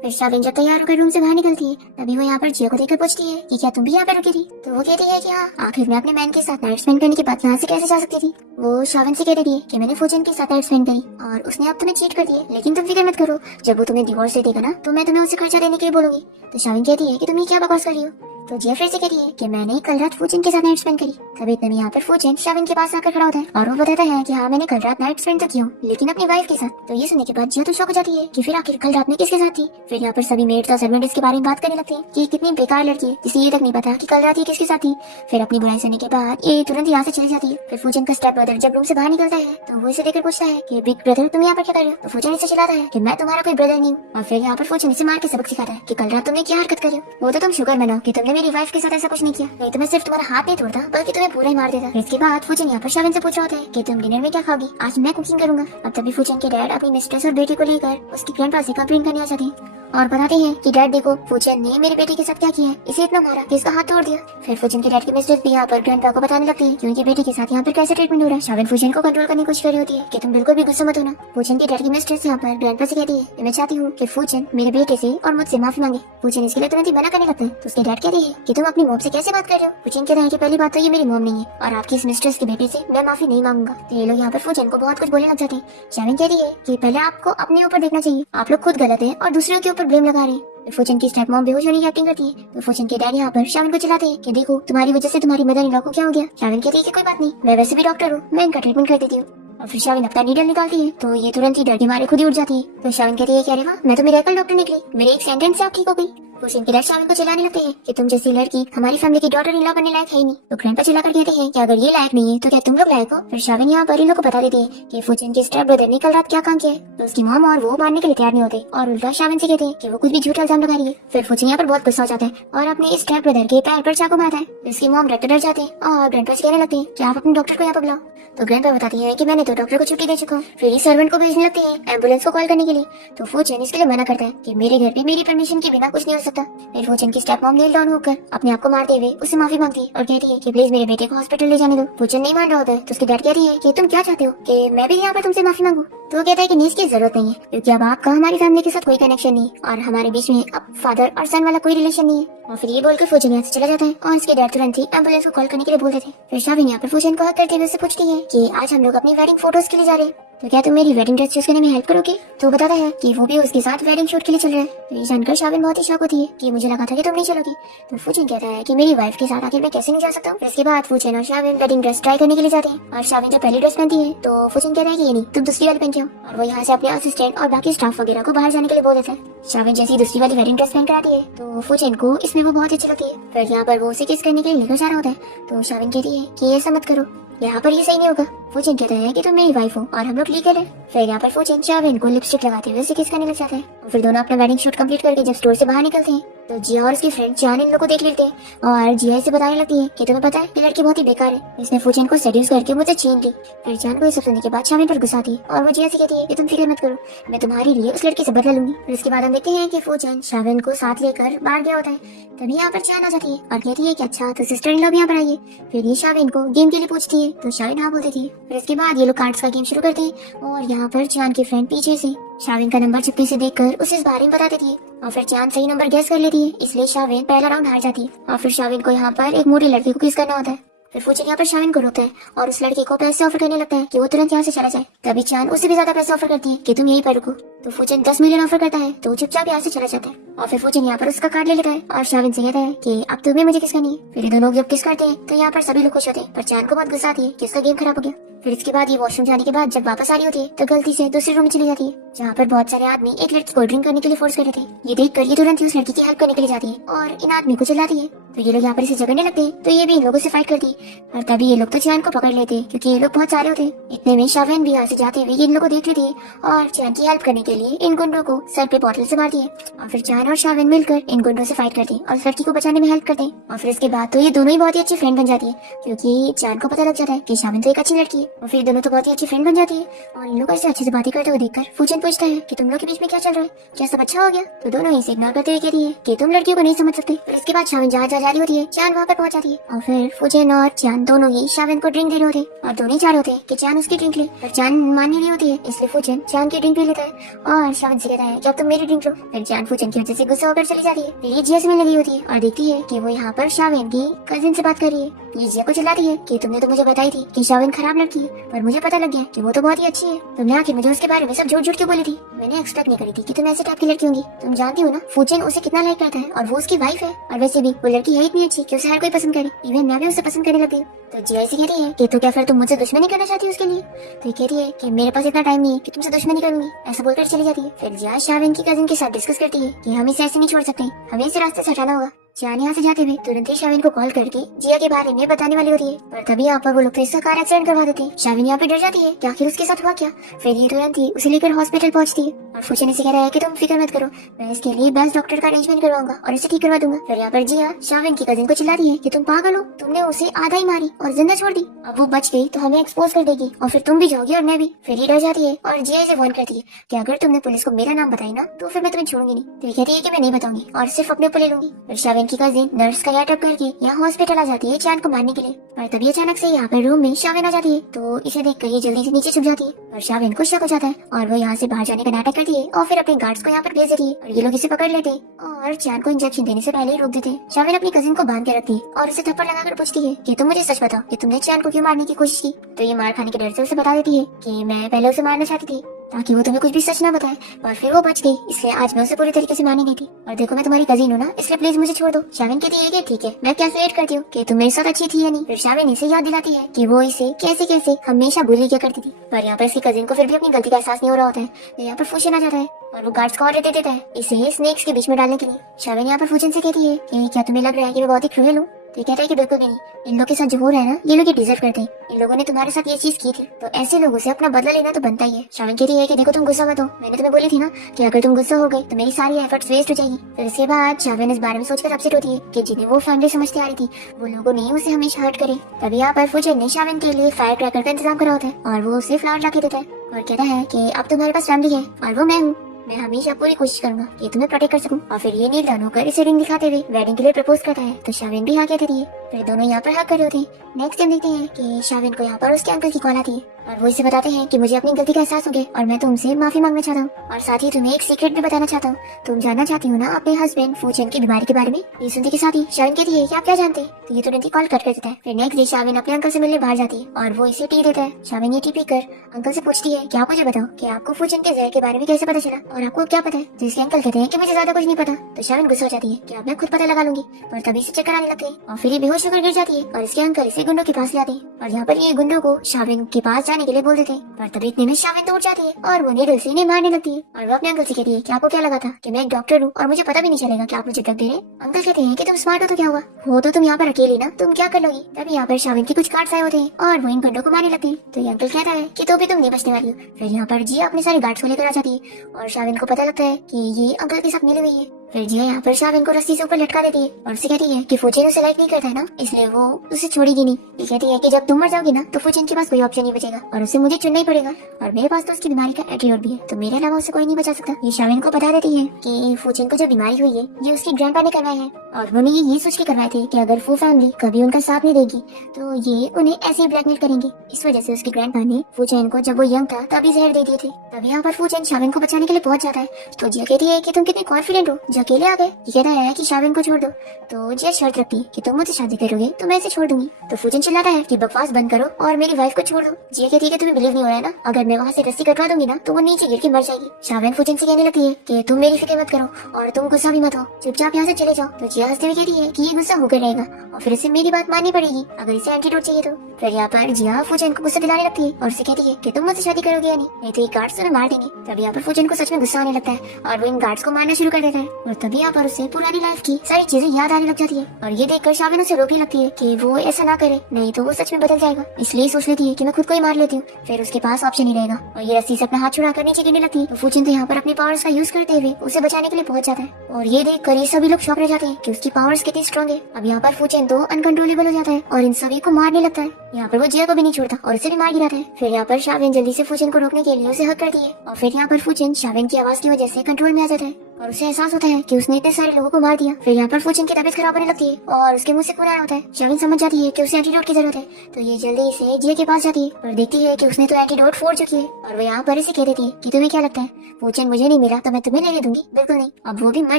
फिर शाविन जब तैयार होकर रूम से बाहर निकलती है तभी वो यहाँ पर जिया को देखकर पूछती है कि क्या तुम भी यहाँ पर रुकी थी? तो वो कहती है कि हाँ, आखिर मैं अपने मैन के साथ नाइट स्पेंड करने के बाद यहाँ से कैसे जा सकती थी? वो शाविन से कह रही है कि मैंने फूजन के साथ नाइट स्पेंड करी और उसने अब तुम्हें चीट कर दिया, लेकिन तुम फिक्र मत करो, जब वो तुम्हें डिवोर्स दे देगा ना तो मैं तुम्हें उसे खर्चा देने के लिए बोलूंगी। तो शाविन कहती है कि तुम ये क्या बकवास कर रही हो? तो जिया फिर से कहती है कि मैंने कल रात फूजन के साथ नाइट स्पेंड करी। तभी इतने में यहाँ पर फूजन शाविन के पास आकर खड़ा होता है और वो बताता है कि हाँ मैंने कल रात नाइट स्पेंड तो की हूँ, लेकिन अपनी वाइफ के साथ। तो ये सुनने के बाद जिया तो शॉक हो जाती है कि फिर आखिर कल रात में किसके साथ थी। फिर यहाँ पर सभी मेड्स और सर्वेंट इसके बारे में बात करने लगते हैं कि कितनी बेकार लड़की है जिसे ये तक नहीं पता कि कल रात ये किसके साथ थी। फिर अपनी बुराई सुनने के बाद ये तुरंत यहाँ से चली जाती है। फिर फूजन का स्टेप ब्रदर जब रूम से बाहर निकलता है तो वो इसे देखकर पूछता है कि बिग ब्रदर तुम यहाँ पर क्या कर रहे हो? तो फूजन इसे चिल्लाता है कि मैं तुम्हारा कोई ब्रदर नहीं हूँ। और फिर यहाँ पर फूजन इसे मार के सबक सिखाता है कि कल रात तुमने क्या हरकत करी हो, वो तो तुम शुक्र मनाओ कि तुमने मेरी वाइफ के साथ ऐसा कुछ नहीं किया, नहीं तो मैं सिर्फ तुम्हारा हाथ नहीं तोड़ता बल्कि तुम्हें पूरा ही मार देता। इसके बाद फूजन यहाँ पर शाविन से पूछ रहा होता है कि तुम डिनर में क्या खाओगी? आज मैं कुकिंग करूंगा। अब तभी फूजन के डैड अपनी मिस्ट्रेस और बेटी को लेकर उसकी ग्रैंडपा से कंप्लेंट करने आ जाते हैं और बताते हैं कि डैड देखो फूजन ने मेरी बेटी के साथ क्या किया है, इसे इतना मारा कि इसका हाथ तोड़ दिया। फिर फूजन के डैड की मिस्ट्रेस भी यहाँ पर ग्रैंडपा को बताने लगती है कि उनकी बेटी के साथ यहाँ पर कैसे ट्रीटमेंट हो रहा है। शाविन फूजन को कंट्रोल करने की कोशिश कर रही होती है कि तुम बिल्कुल भी गुस्सा मत होना। फूजन के डैड की मिस्ट्रेस यहाँ पर ग्रैंडपा से कहती है कि मैं चाहती हूँ कि फूजन मेरे बेटे से और मुझसे माफी मांगे। फूजन इसके लिए तुरंत ही मना करने लगता है। तो उसके डैड कहते हैं कि तुम अपनी मॉम से कैसे बात कर रहे हो? फूजन कहते हैं कि पहली बात तो ये मेरी मॉम नहीं है और आपकी इस मिस्ट्रेस की बेटी से मैं माफी नहीं मांगूंगा। तो ये लोग यहाँ पर फूजन को बहुत कुछ बोलने लग जाते हैं। शाविन कह रही है कि पहले आपको अपने ऊपर देखना चाहिए, आप लोग खुद गलत है और दूसरों के ऊपर ब्लेम लगा रहे हैं। फूजन की स्टेप मॉम बेहोश होने की एक्टिंग करती है। तो फूजन के डैड यहाँ पर शाविन को चिल्लाते हैं कि देखो तुम्हारी वजह से तुम्हारी मदर इन लॉ को क्या हो गया। शाविन कहती है कि कोई बात नहीं, मैं वैसे भी डॉक्टर हूँ, मैं इनका ट्रीटमेंट कर देती हूँ। और फिर शाविन अपना नीडल निकालती है तो ये तुरंत ही डर के मारे खुद ही उठ जाती है। तो शाविन कहती है कि अरे वाह, मैं तो मिरेकल डॉक्टर निकली, मेरे एक सेंटेंस से आप ठीक हो गई। फूजन के डैड शाविन को चिल्लाने लगते हैं कि तुम जैसी लड़की हमारी फैमिली की डॉटर इन लॉ बनने लायक है ही नहीं। तो ग्रैंडपा चिल्लाकर कहते हैं कि अगर ये लायक नहीं है तो क्या तुम लोग लायक हो? फिर शाविन यहाँ पर इन लोग को बता देती है कि फूजन के स्टेप ब्रदर ने कल रात क्या काम किया है। तो उसकी मॉम और वो मानने के लिए तैयार नहीं होते और उल्टा शाविन से कहते हैं कि वो कुछ भी झूठा इल्जाम लगा रही है। फिर फूजन यहाँ पर बहुत गुस्सा हो जाता है और अपने स्टेप ब्रदर के पैर पर चाकू मारता है। इसकी मॉम डर डर जाते हैं और ग्रैंडपा से कहने लगते हैं कि आप अपने डॉक्टर को यहाँ पर बुलाओ। तो ग्रैंडपा बताती है कि मैंने तो डॉक्टर को छुट्टी दे चुका हूँ। फिर सर्वेंट को भेजने लगते हैं एम्बुलेंस को कॉल करने के लिए। तो फूजन इसके लिए मना करता है कि मेरे घर पे मेरी परमिशन के बिना कुछ नहीं हो सकता। फिर फूजन की स्टेप मॉम नील डाउन होकर अपने आप को मारते हुए उससे माफी मांगती है और कहती है कि प्लीज मेरे बेटे को हॉस्पिटल ले जाने दो। फूजन नहीं मान रहा होता है तो उसकी डैड कहती है कि तुम क्या चाहते हो कि मैं भी यहाँ पर तुमसे माफी मांगू? तो वो कहता है कि नहीं, इसकी जरूरत नहीं है क्योंकि अब आपका हमारी फैमिली के साथ कोई कनेक्शन नहीं है और हमारे बीच में अब फादर और सन वाला कोई रिलेशन नहीं है। और फिर ये बोलकर फूजन यहाँ से चला जाता है और उसके डैड तुरंत ही एम्बुलेंस को कॉल करने के लिए बोलते थे। फिर शाविन यहाँ पर फूजन को हक करते हुए उससे पूछती है कि आज हम लोग अपनी वेडिंग फोटोज के लिए जा रहे हैं, तो क्या तुम मेरी वेडिंग ड्रेस चूज करने में हेल्प करोगे? तो बताता है कि वो भी उसके साथ वेडिंग शूट के लिए चल रहा है। तो ये जानकर शाविन बहुत ही शौक होती है कि मुझे लगा था कि तुम नहीं चलोगी। तो फूजन कहता है कि मेरी वाइफ के साथ आखिर मैं कैसे नहीं जा सकता हूँ। इसके बाद फूजन और शाविन वेडिंग ड्रेस ट्राई करने के लिए जाते हैं और शाविन जब पहली ड्रेस पहनती है तो फूजन कहता है कि ये नहीं, तुम दूसरी वाली पहन के आओ और वो यहाँ से अपने असिस्टेंट और बाकी स्टाफ वगैरह को बाहर जाने के लिए बोल देता है। शाविन जैसी दूसरी वाली वेडिंग ड्रेस पहन कर आती है तो फूजन को इसमें वो बहुत अच्छी लगती है। फिर यहाँ पर वो उसे किस करने के लिए लेकर जा रहा होता है तो शाविन कहती है कि ऐसा मत करो, यहाँ पर ये सही नहीं होगा। फूजन कहता है कि तुम मेरी वाइफ हो और हम लोग लीगल है। फिर यहाँ पर फूजन शाविन को लिपस्टिक लगाते हुए उसे किस करने लग जाता है और फिर दोनों अपना वेडिंग शूट कंप्लीट करके जब स्टोर से बाहर निकलते हैं तो जिया और उसकी फ्रेंड जान इन लोगों को देख लेते हैं और जिया इसे बताने लगती है कि तुम्हें पता है ये लड़की बहुत ही बेकार है, इसने फूजन को सेड्यूस करके मुझसे छीन ली। फिर जान को ये सब सुनने के बाद शाविन पर गुस्सा आती है और वो जिया से कहती है कि तुम फिक्र मत करो, मैं तुम्हारे लिए उस लड़की से बदला लूंगी। फिर इसके बाद हम देखते हैं कि फूजन शाविन को साथ लेकर बाहर गया होता है। तभी यहाँ पर जान आ जाती है और कहती है कि अच्छा तो सिस्टर इन लॉ भी यहाँ पर आइए। फिर ये शाविन को गेम के लिए पूछती है तो शाविन हाँ बोल देती है। फिर इसके बाद ये लोग कार्ड्स का गेम शुरू करते हैं और यहाँ पर जान की फ्रेंड पीछे से शाविन का नंबर चुप्पी से देखकर उसे इस बारे में बता देती है और फिर जान सही नंबर गेस कर लेती है, इसलिए शाविन पहला राउंड हार जाती है। और फिर शाविन को यहाँ पर एक मोटी लड़की को किस करना होता है फिर फूचेन यहाँ पर शाविन को रोकता है और उस लड़के को पैसे ऑफर करने लगता है कि वो तुरंत यहाँ से चला जाए। तभी चान उससे भी ज्यादा पैसे ऑफर करती है कि तुम यहीं पर रुको। तो फूचेन 10 मिलियन ऑफर करता है तो चुपचाप यहाँ से चला जाता है और फिर फूचेन यहाँ पर उसका कार्ड ले लेता है और शाविन से कहता है कि अब तुम्हें मुझे किस करनी है। फिर ये दोनों जब किस करते हैं तो यहाँ पर सभी लोग खुश होते हैं, पर चान को बहुत गुस्सा आती है कि उसका गेम खराब हो गया। फिर इसके बाद ये वॉशरूम जाने के बाद जब वापस आ रही होती है तो गलती से दूसरे रूम में चली जाती है जहाँ पर बहुत सारे आदमी एक लड़की को ड्रिंक करने के लिए फोर्स कर रहे थे। ये देखकर ये तुरंत ही उस लड़की की हेल्प करने के लिए जाती है और इन आदमी को चिल्लाती है। तो ये लोग यहाँ पर इसे झगड़ने लगते हैं तो ये भी इन लोगों से फाइट करती है और तभी ये लोग तो चान को पकड़ लेते हैं क्योंकि ये लोग बहुत सारे होते हैं। इतने में शाविन भी यहाँ से जाते हुए इन लोगों को देख लेती है और चान की हेल्प करने के लिए इन गुंडों को सर पे बॉटल से मारती है और फिर चान और शाविन मिलकर इन गुंडों से फाइट करते हैं और उस लड़की को बचाने में हेल्प करते हैं। और फिर इसके बाद तो ये दोनों ही बहुत ही अच्छी फ्रेंड बन जाती है क्योंकि चान को पता लग जाता है कि शाविन तो एक अच्छी लड़की है और फिर दोनों तो बहुत ही अच्छी फ्रेंड बन जाती है। और इन लोग ऐसे अच्छे से बातें करते हुए देखकर फूचेन पूछता है कि तुम लोग के बीच में क्या चल रहा है, क्या सब अच्छा हो गया। तो दोनों इसे इग्नोर करते हुए कहती है कि तुम लड़कियों को नहीं समझ सकते। फिर इसके बाद शाविन जहाँ जा रही होती है चान वहाँ पर पहुँच जाती है और फिर फूचेन और चान दोनों ही शाविन को ड्रिंक दे रहे होते और दोनों ही चाह रहे होते हैं कि चान उसकी ड्रिंक ले, पर चान माननी नहीं होती है इसलिए फूचेन चान की ड्रिंक पी लेता है और शाविन से कहता है कि अब तुम मेरी ड्रिंक लो। फिर चान फूचेन की वजह से गुस्सा होकर चली जाती है। फिर ये जिया से मिलने लगी होती है और देखती है कि वो यहाँ पर शाविन की कजिन से बात कर रही है। ये जिया को चिल्लाती है कि तुमने तो मुझे बताई थी कि शाविन खराब लड़की है, पर मुझे पता लग गया कि वो तो बहुत ही अच्छी है। तुमने आखिर मुझे उसके बारे में सब झूठ झूठ क्यों बोली थी। मैंने एक्सपेक्ट नहीं करी थी कि तुम ऐसे टाइप की लड़की होंगी। तुम जानती हो ना फूचेन उसे कितना लाइक करता है और वो उसकी वाइफ है और वैसे भी वो लड़की है इतनी अच्छी कि उसे हर कोई पसंद करे, इवन मैं भी उसे पसंद करने लगी। तो जिया ऐसी कह रही है कि तो क्या फिर तुम मुझसे दुश्मनी करना चाहती हो उसके लिए। तो ये कह रही है कि मेरे पास इतना टाइम नहीं है कि तुमसे दुश्मनी करूंगी, ऐसा बोलकर चली जाती है। फिर जिया शाविन की कजिन के साथ डिस्कस करती है कि हम इसे ऐसे नहीं छोड़ सकते, हमें इसे रास्ते से हटाना होगा। जान यहाँ से जाते हुए तुरंत ही शाविन को कॉल करके जिया के बारे में बताने वाली होती है, पर तभी यहाँ पर वो लोग इसका कार एक्सीडेंट करवा देते हैं। शाविन यहाँ पे डर जाती है कि आखिर उसके साथ हुआ क्या। फिर ये तुरंत ही उसे लेकर हॉस्पिटल पहुंचती है और फूचेन इसे कह रहा है कि तुम फिक्र मत करो, मैं इसके लिए बेस्ट डॉक्टर का अरेंजमेंट करवाऊंगा और इसे ठीक करवा दूंगा। फिर यहाँ पर जिया शाविन की कजिन को चिल्ला रही है कि तुम पागल हो, तुमने उसे आधा ही मारी और जिंदा छोड़ दी, अब वो बच गई तो हमें एक्सपोज कर देगी और फिर तुम भी जाओगी और मैं भी। फिर ये डर जाती है और जिया इसे वार्न करती है कि अगर तुमने पुलिस को मेरा नाम बताई ना तो फिर मैं तुम्हें छोड़ूंगी नहीं। तो ये कहती है कि मैं नहीं बताऊंगी और सिर्फ अपने ऊपर ले लूंगी। फिर शाविन की कजिन नर्स का गेटअप करके यहाँ हॉस्पिटल आ जाती है चान को मारने के लिए, और तभी अचानक से यहाँ पर रूम में शाविन आ जाती है तो इसे देखकर ये जल्दी से नीचे छुप जाती है और शाविन को शक हो जाता है और वो यहाँ से बाहर जाने का नाटक करती है और फिर अपने गार्ड्स को यहाँ पर भेज देती है और ये लोग इसे पकड़ लेते हैं और चान को इंजेक्शन देने से पहले ही रोक देते हैं। शाविन अपनी कजिन को बांध के रखती है और उसे थप्पड़ लगाकर पूछती है कि तुम मुझे सच बताओ कि तुमने चान को क्यों मारने की कोशिश की। तो ये मार खाने के डर से उसे बता देती है कि मैं पहले उसे मारना चाहती थी ताकि वो तुम्हें कुछ भी सच ना बताए, और फिर वो बच गई इसलिए आज मैं उसे पूरी तरीके से मारने गई थी। और देखो मैं तुम्हारी कजिन हूँ ना, इसलिए प्लीज मुझे छोड़ दो। शाविन कहती है कि ठीक है, मैं कैलकुलेट करती हूँ कि तुम मेरे साथ अच्छी थी या नहीं। फिर शाविन इसे याद दिलाती है कि वो इसे कैसे कैसे हमेशा बुली किया करती थी, पर यहाँ पर इसकी कजिन को फिर भी अपनी गलती का एहसास नहीं हो रहा होता है। तो यहाँ पर फूचेन आ जाता है और वो गार्ड्स को ऑर्डर दे देता है इसे स्नेक्स के बीच में डालने के लिए। शाविन यहाँ पर फूचेन से कहती है कि क्या तुम्हें लग रहा है कि मैं बहुत ही क्रूएल हूँ। तो कहता है कि बिल्कुल भी नहीं, इन लोगों के साथ जो हो रहा है ना ये लोग डिजर्व करते हैं, इन लोगों ने तुम्हारे साथ ये चीज की थी तो ऐसे लोगों से अपना बदला लेना तो बनता ही है। शाविन कह रही है कि देखो तुम गुस्सा मत हो, मैंने तुम्हें बोली थी ना कि अगर तुम गुस्सा हो गए तो मेरी सारी एफर्ट्स वेस्ट हो जाएगी। फिर इसके बाद शाविन इस बारे में सोचकर अपसेट होती है कि जिन्हें वो फैमिली समझते आ रही थी वो लोगों ने उसे हमेशा हर्ट करे। तभी यहाँ पर फूचेन ने शाविन के लिए फायर क्रैकर का इंतजाम करा होता है और वो उसे फ्लावर ला के देता है और कहता है कि अब तुम्हारे पास फैमिली है और वो मैं हूँ, मैं हमेशा पूरी कोशिश करूंगा कि तुम्हें प्रोटेक्ट कर सकूं। और फिर ये नील डाउन होकर इसे रिंग दिखाते हुए वेडिंग के लिए प्रपोज करता है तो शाविन भी हाँ कहती है। फिर दोनों यहाँ पर हक कर रहे होते हैं। नेक्स्ट टाइम देखते हैं कि शाविन को यहाँ पर उसके अंकल की कॉल आती है और वो इसे बताते हैं कि मुझे अपनी गलती का एहसास हो गया और मैं तुमसे माफी मांगना चाहता हूँ और साथ ही तुम्हें एक सीक्रेट भी बताना चाहता हूँ। तुम जानना चाहती हो ना अपने हस्बैंड फूचेन की बीमारी के बारे में। ये सुनते के साथ ही शाविन कहती है कि आप क्या जानते हैं, तो ये तुरंत ही कॉल कट कर देता है। फिर नेक्स्ट डे शाविन अपने अंकल से मिलने बाहर जाती है और वो इसे टी देता है। शाविन ये टी पीकर अंकल से पूछती है कि आप मुझे बताओ कि आपको फूचेन के जहर के बारे में कैसे पता चला और आपको क्या पता है। जिसके अंकल कहते हैं कि मुझे ज्यादा कुछ नहीं पता। तो शाविन गुस्सा हो जाती है कि अब मैं खुद पता लगा लूंगी, पर तभी से चक्कर आने लगते हैं और फिर ये बेहोश होकर गिर जाती है और इसके अंकल इसे गुंडों के पास ले आते हैं और यहाँ पर ये गुंडों को शाविन के पास जाने के लिए बोल देते हैं। पर तभी इतने में शाविन तो उठ जाती है और वो नीडल से इन्हें मारने लगती है और वो अपने अंकल से कहती है कि आपको क्या लगा था कि मैं एक डॉक्टर हूँ और मुझे पता भी नहीं चलेगा कि आप मुझे दर्द दे रहे हैं। अंकल कहते हैं कि तुम स्मार्ट हो तो क्या हुआ, हो तो तुम यहाँ पर अकेली ना, तुम क्या कर लोगी। तभी यहाँ पर शाविन के कुछ कार्ड्स आए होते हैं और वो इन गुंडों को मारने लगते हैं। तो ये अंकल कहता है कि तो भी तुम नहीं बचने वाली हो। फिर यहाँ पर जिया अपने सारे गार्ड्स को लेकर आ जाती है और शाविन को पता लगता है कि ये अंकल के साथ मिली हुई है। फिर जिया यहाँ पर शाविन को रस्सी से ऊपर लटका देती है और उसे कहती है कि फूचेन उसे लाइक नहीं करता है ना, इसलिए वो उसे छोड़ेगी नहीं। ये कहती है कि जब तुम मर जाओगी ना तो फूचेन के पास कोई ऑप्शन नहीं बचेगा और उसे मुझे चुनना ही पड़ेगा और मेरे पास तो उसकी बीमारी का एटीट्यूड भी है, तो मेरे अलावा उसे कोई नहीं बचा सकता। ये शाविन को बता देती है कि फूचेन को जो बीमारी हुई है ये उसकी ग्रैंडपा ने करवाई है और उन्होंने ये सोच के करवाए थे कि अगर वो फैमिली कभी उनका साथ नहीं देगी तो ये उन्हें ऐसे ही ब्लैकमेल करेंगे। इस वजह से उसकी ग्रैंडपा ने फूचेन को जब वो यंग था तभी जहर दे दिए थे। तभी यहाँ पर फूचेन शाविन को बचाने के लिए पहुंच जाता है तो जिया कहती है कि तुम कितने कॉन्फिडेंट हो, अकेले आ गए। ये कहता है कि शाविन को छोड़ दो, तो जिया शर्त रखती है कि तुम मुझसे शादी करोगे तो मैं इसे छोड़ दूंगी। तो फूजन चिल्लाता है कि बकवास बंद करो और मेरी वाइफ को छोड़ दो। जिया कहती है कि तुम्हें बिलीव नहीं हो रहा है ना, अगर मैं वहाँ से रस्सी कटवा दूंगी ना तो वो नीचे गिर के मर जाएगी। शाविन फूजन से कहने लगती है कि तुम मेरी फिक्र मत करो और तुम गुस्सा भी मत हो, चुपचाप यहाँ से चले जाओ। तो जिया हंसते हुए कहती है कि ये गुस्सा होकर रहेगा और फिर इसे मेरी बात माननी पड़ेगी अगर इसे एंटीडोट चाहिए तो। फिर यहाँ पर जिया फूजन को गुस्सा दिलाने लगती है और उसे कहती है कि तुम मुझसे शादी करोगे या नहीं तो ये गार्ड्स तुम्हें मार देंगे। तब यहाँ पर फूजन को सच में गुस्सा आने लगता है और वो इन गार्ड्स को मारना शुरू कर देता है और तभी यहाँ पर उसे पुरानी लाइफ की सारी चीजें याद आने लग जाती है। और ये देखकर शाविन उसे रोकने लगती है कि वो ऐसा ना करे, नहीं तो वो सच में बदल जाएगा। इसलिए सोच लेती है कि मैं खुद को ही मार लेती हूँ, फिर उसके पास ऑप्शन ही रहेगा। और ये रस्सी से अपना हाथ छुड़ा कर नीचे गिरने लगती है। तो फूजन तो यहाँ पर अपनी पावर्स का यूज करते हुए उसे बचाने के लिए पहुंच जाता है और ये देख कर ये सभी लोग शॉक रह जाते हैं कि उसकी पावर्स कितनी स्ट्रॉन्ग है। अब यहाँ पर फूजन तो अनकंट्रोलेबल हो जाता है और इन सभी को मारने लगता है। यहाँ पर वो जिया को भी नहीं छोड़ता और उसे भी मार गिराता है। फिर यहाँ पर शाविन जल्दी से फूजन को रोकने के लिए उसे हक करती है और फिर यहाँ पर फूजन शाविन की आवाज की वजह से कंट्रोल में आ जाता है और उसे एहसास होता है कि उसने इतने सारे लोगों को मार दिया। फिर यहाँ पर फूजन की तबीयत खराब होने लगती है और उसके मुंह से खून आ रहा होता है। शाविन समझ जाती है कि उसे एंटीडोट की जरूरत है, तो ये जल्दी से जिया के पास जाती है और देखती है कि उसने तो एंटीडोट फोड़ चुकी है। और वो यहाँ पर इसे कह देती है कि तुम्हें क्या लगता है फूजन मुझे नहीं मिला तो मैं तुम्हें लेने दूंगी? बिल्कुल नहीं, अब वो भी मर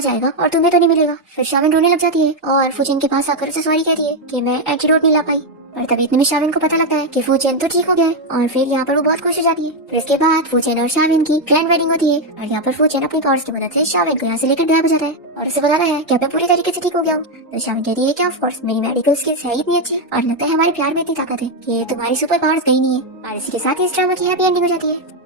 जाएगा और तुम्हें तो नहीं मिलेगा। फिर शाविन रोने लग जाती है और फूजन के पास आकर उसे सॉरी कहती है कि मैं एंटीडोट नहीं ला पाई। और तभी इतने में शाविन को पता लगता है कि फूजन तो ठीक हो गया है और फिर यहाँ पर वो बहुत खुश हो जाती है। फिर इसके बाद फूजन और शाविन की ग्रैंड वेडिंग होती है और यहाँ पर फूजन अपनी पावर्स की मदद से शाविन को यहाँ से लेकर गायब हो जाता है और उसे बताता है कि अब मैं पूरी तरीके से ठीक हो गया हूँ। तो शाविन कहती है कि ऑफ कोर्स मेरी मेडिकल स्किल्स है इतनी अच्छी और लगता है हमारे प्यार में इतनी ताकत है कि तुम्हारी सुपर पावर्स कहीं नहीं है। और इसी के साथ ही इस ड्रामा की हैप्पी एंडिंग हो जाती है।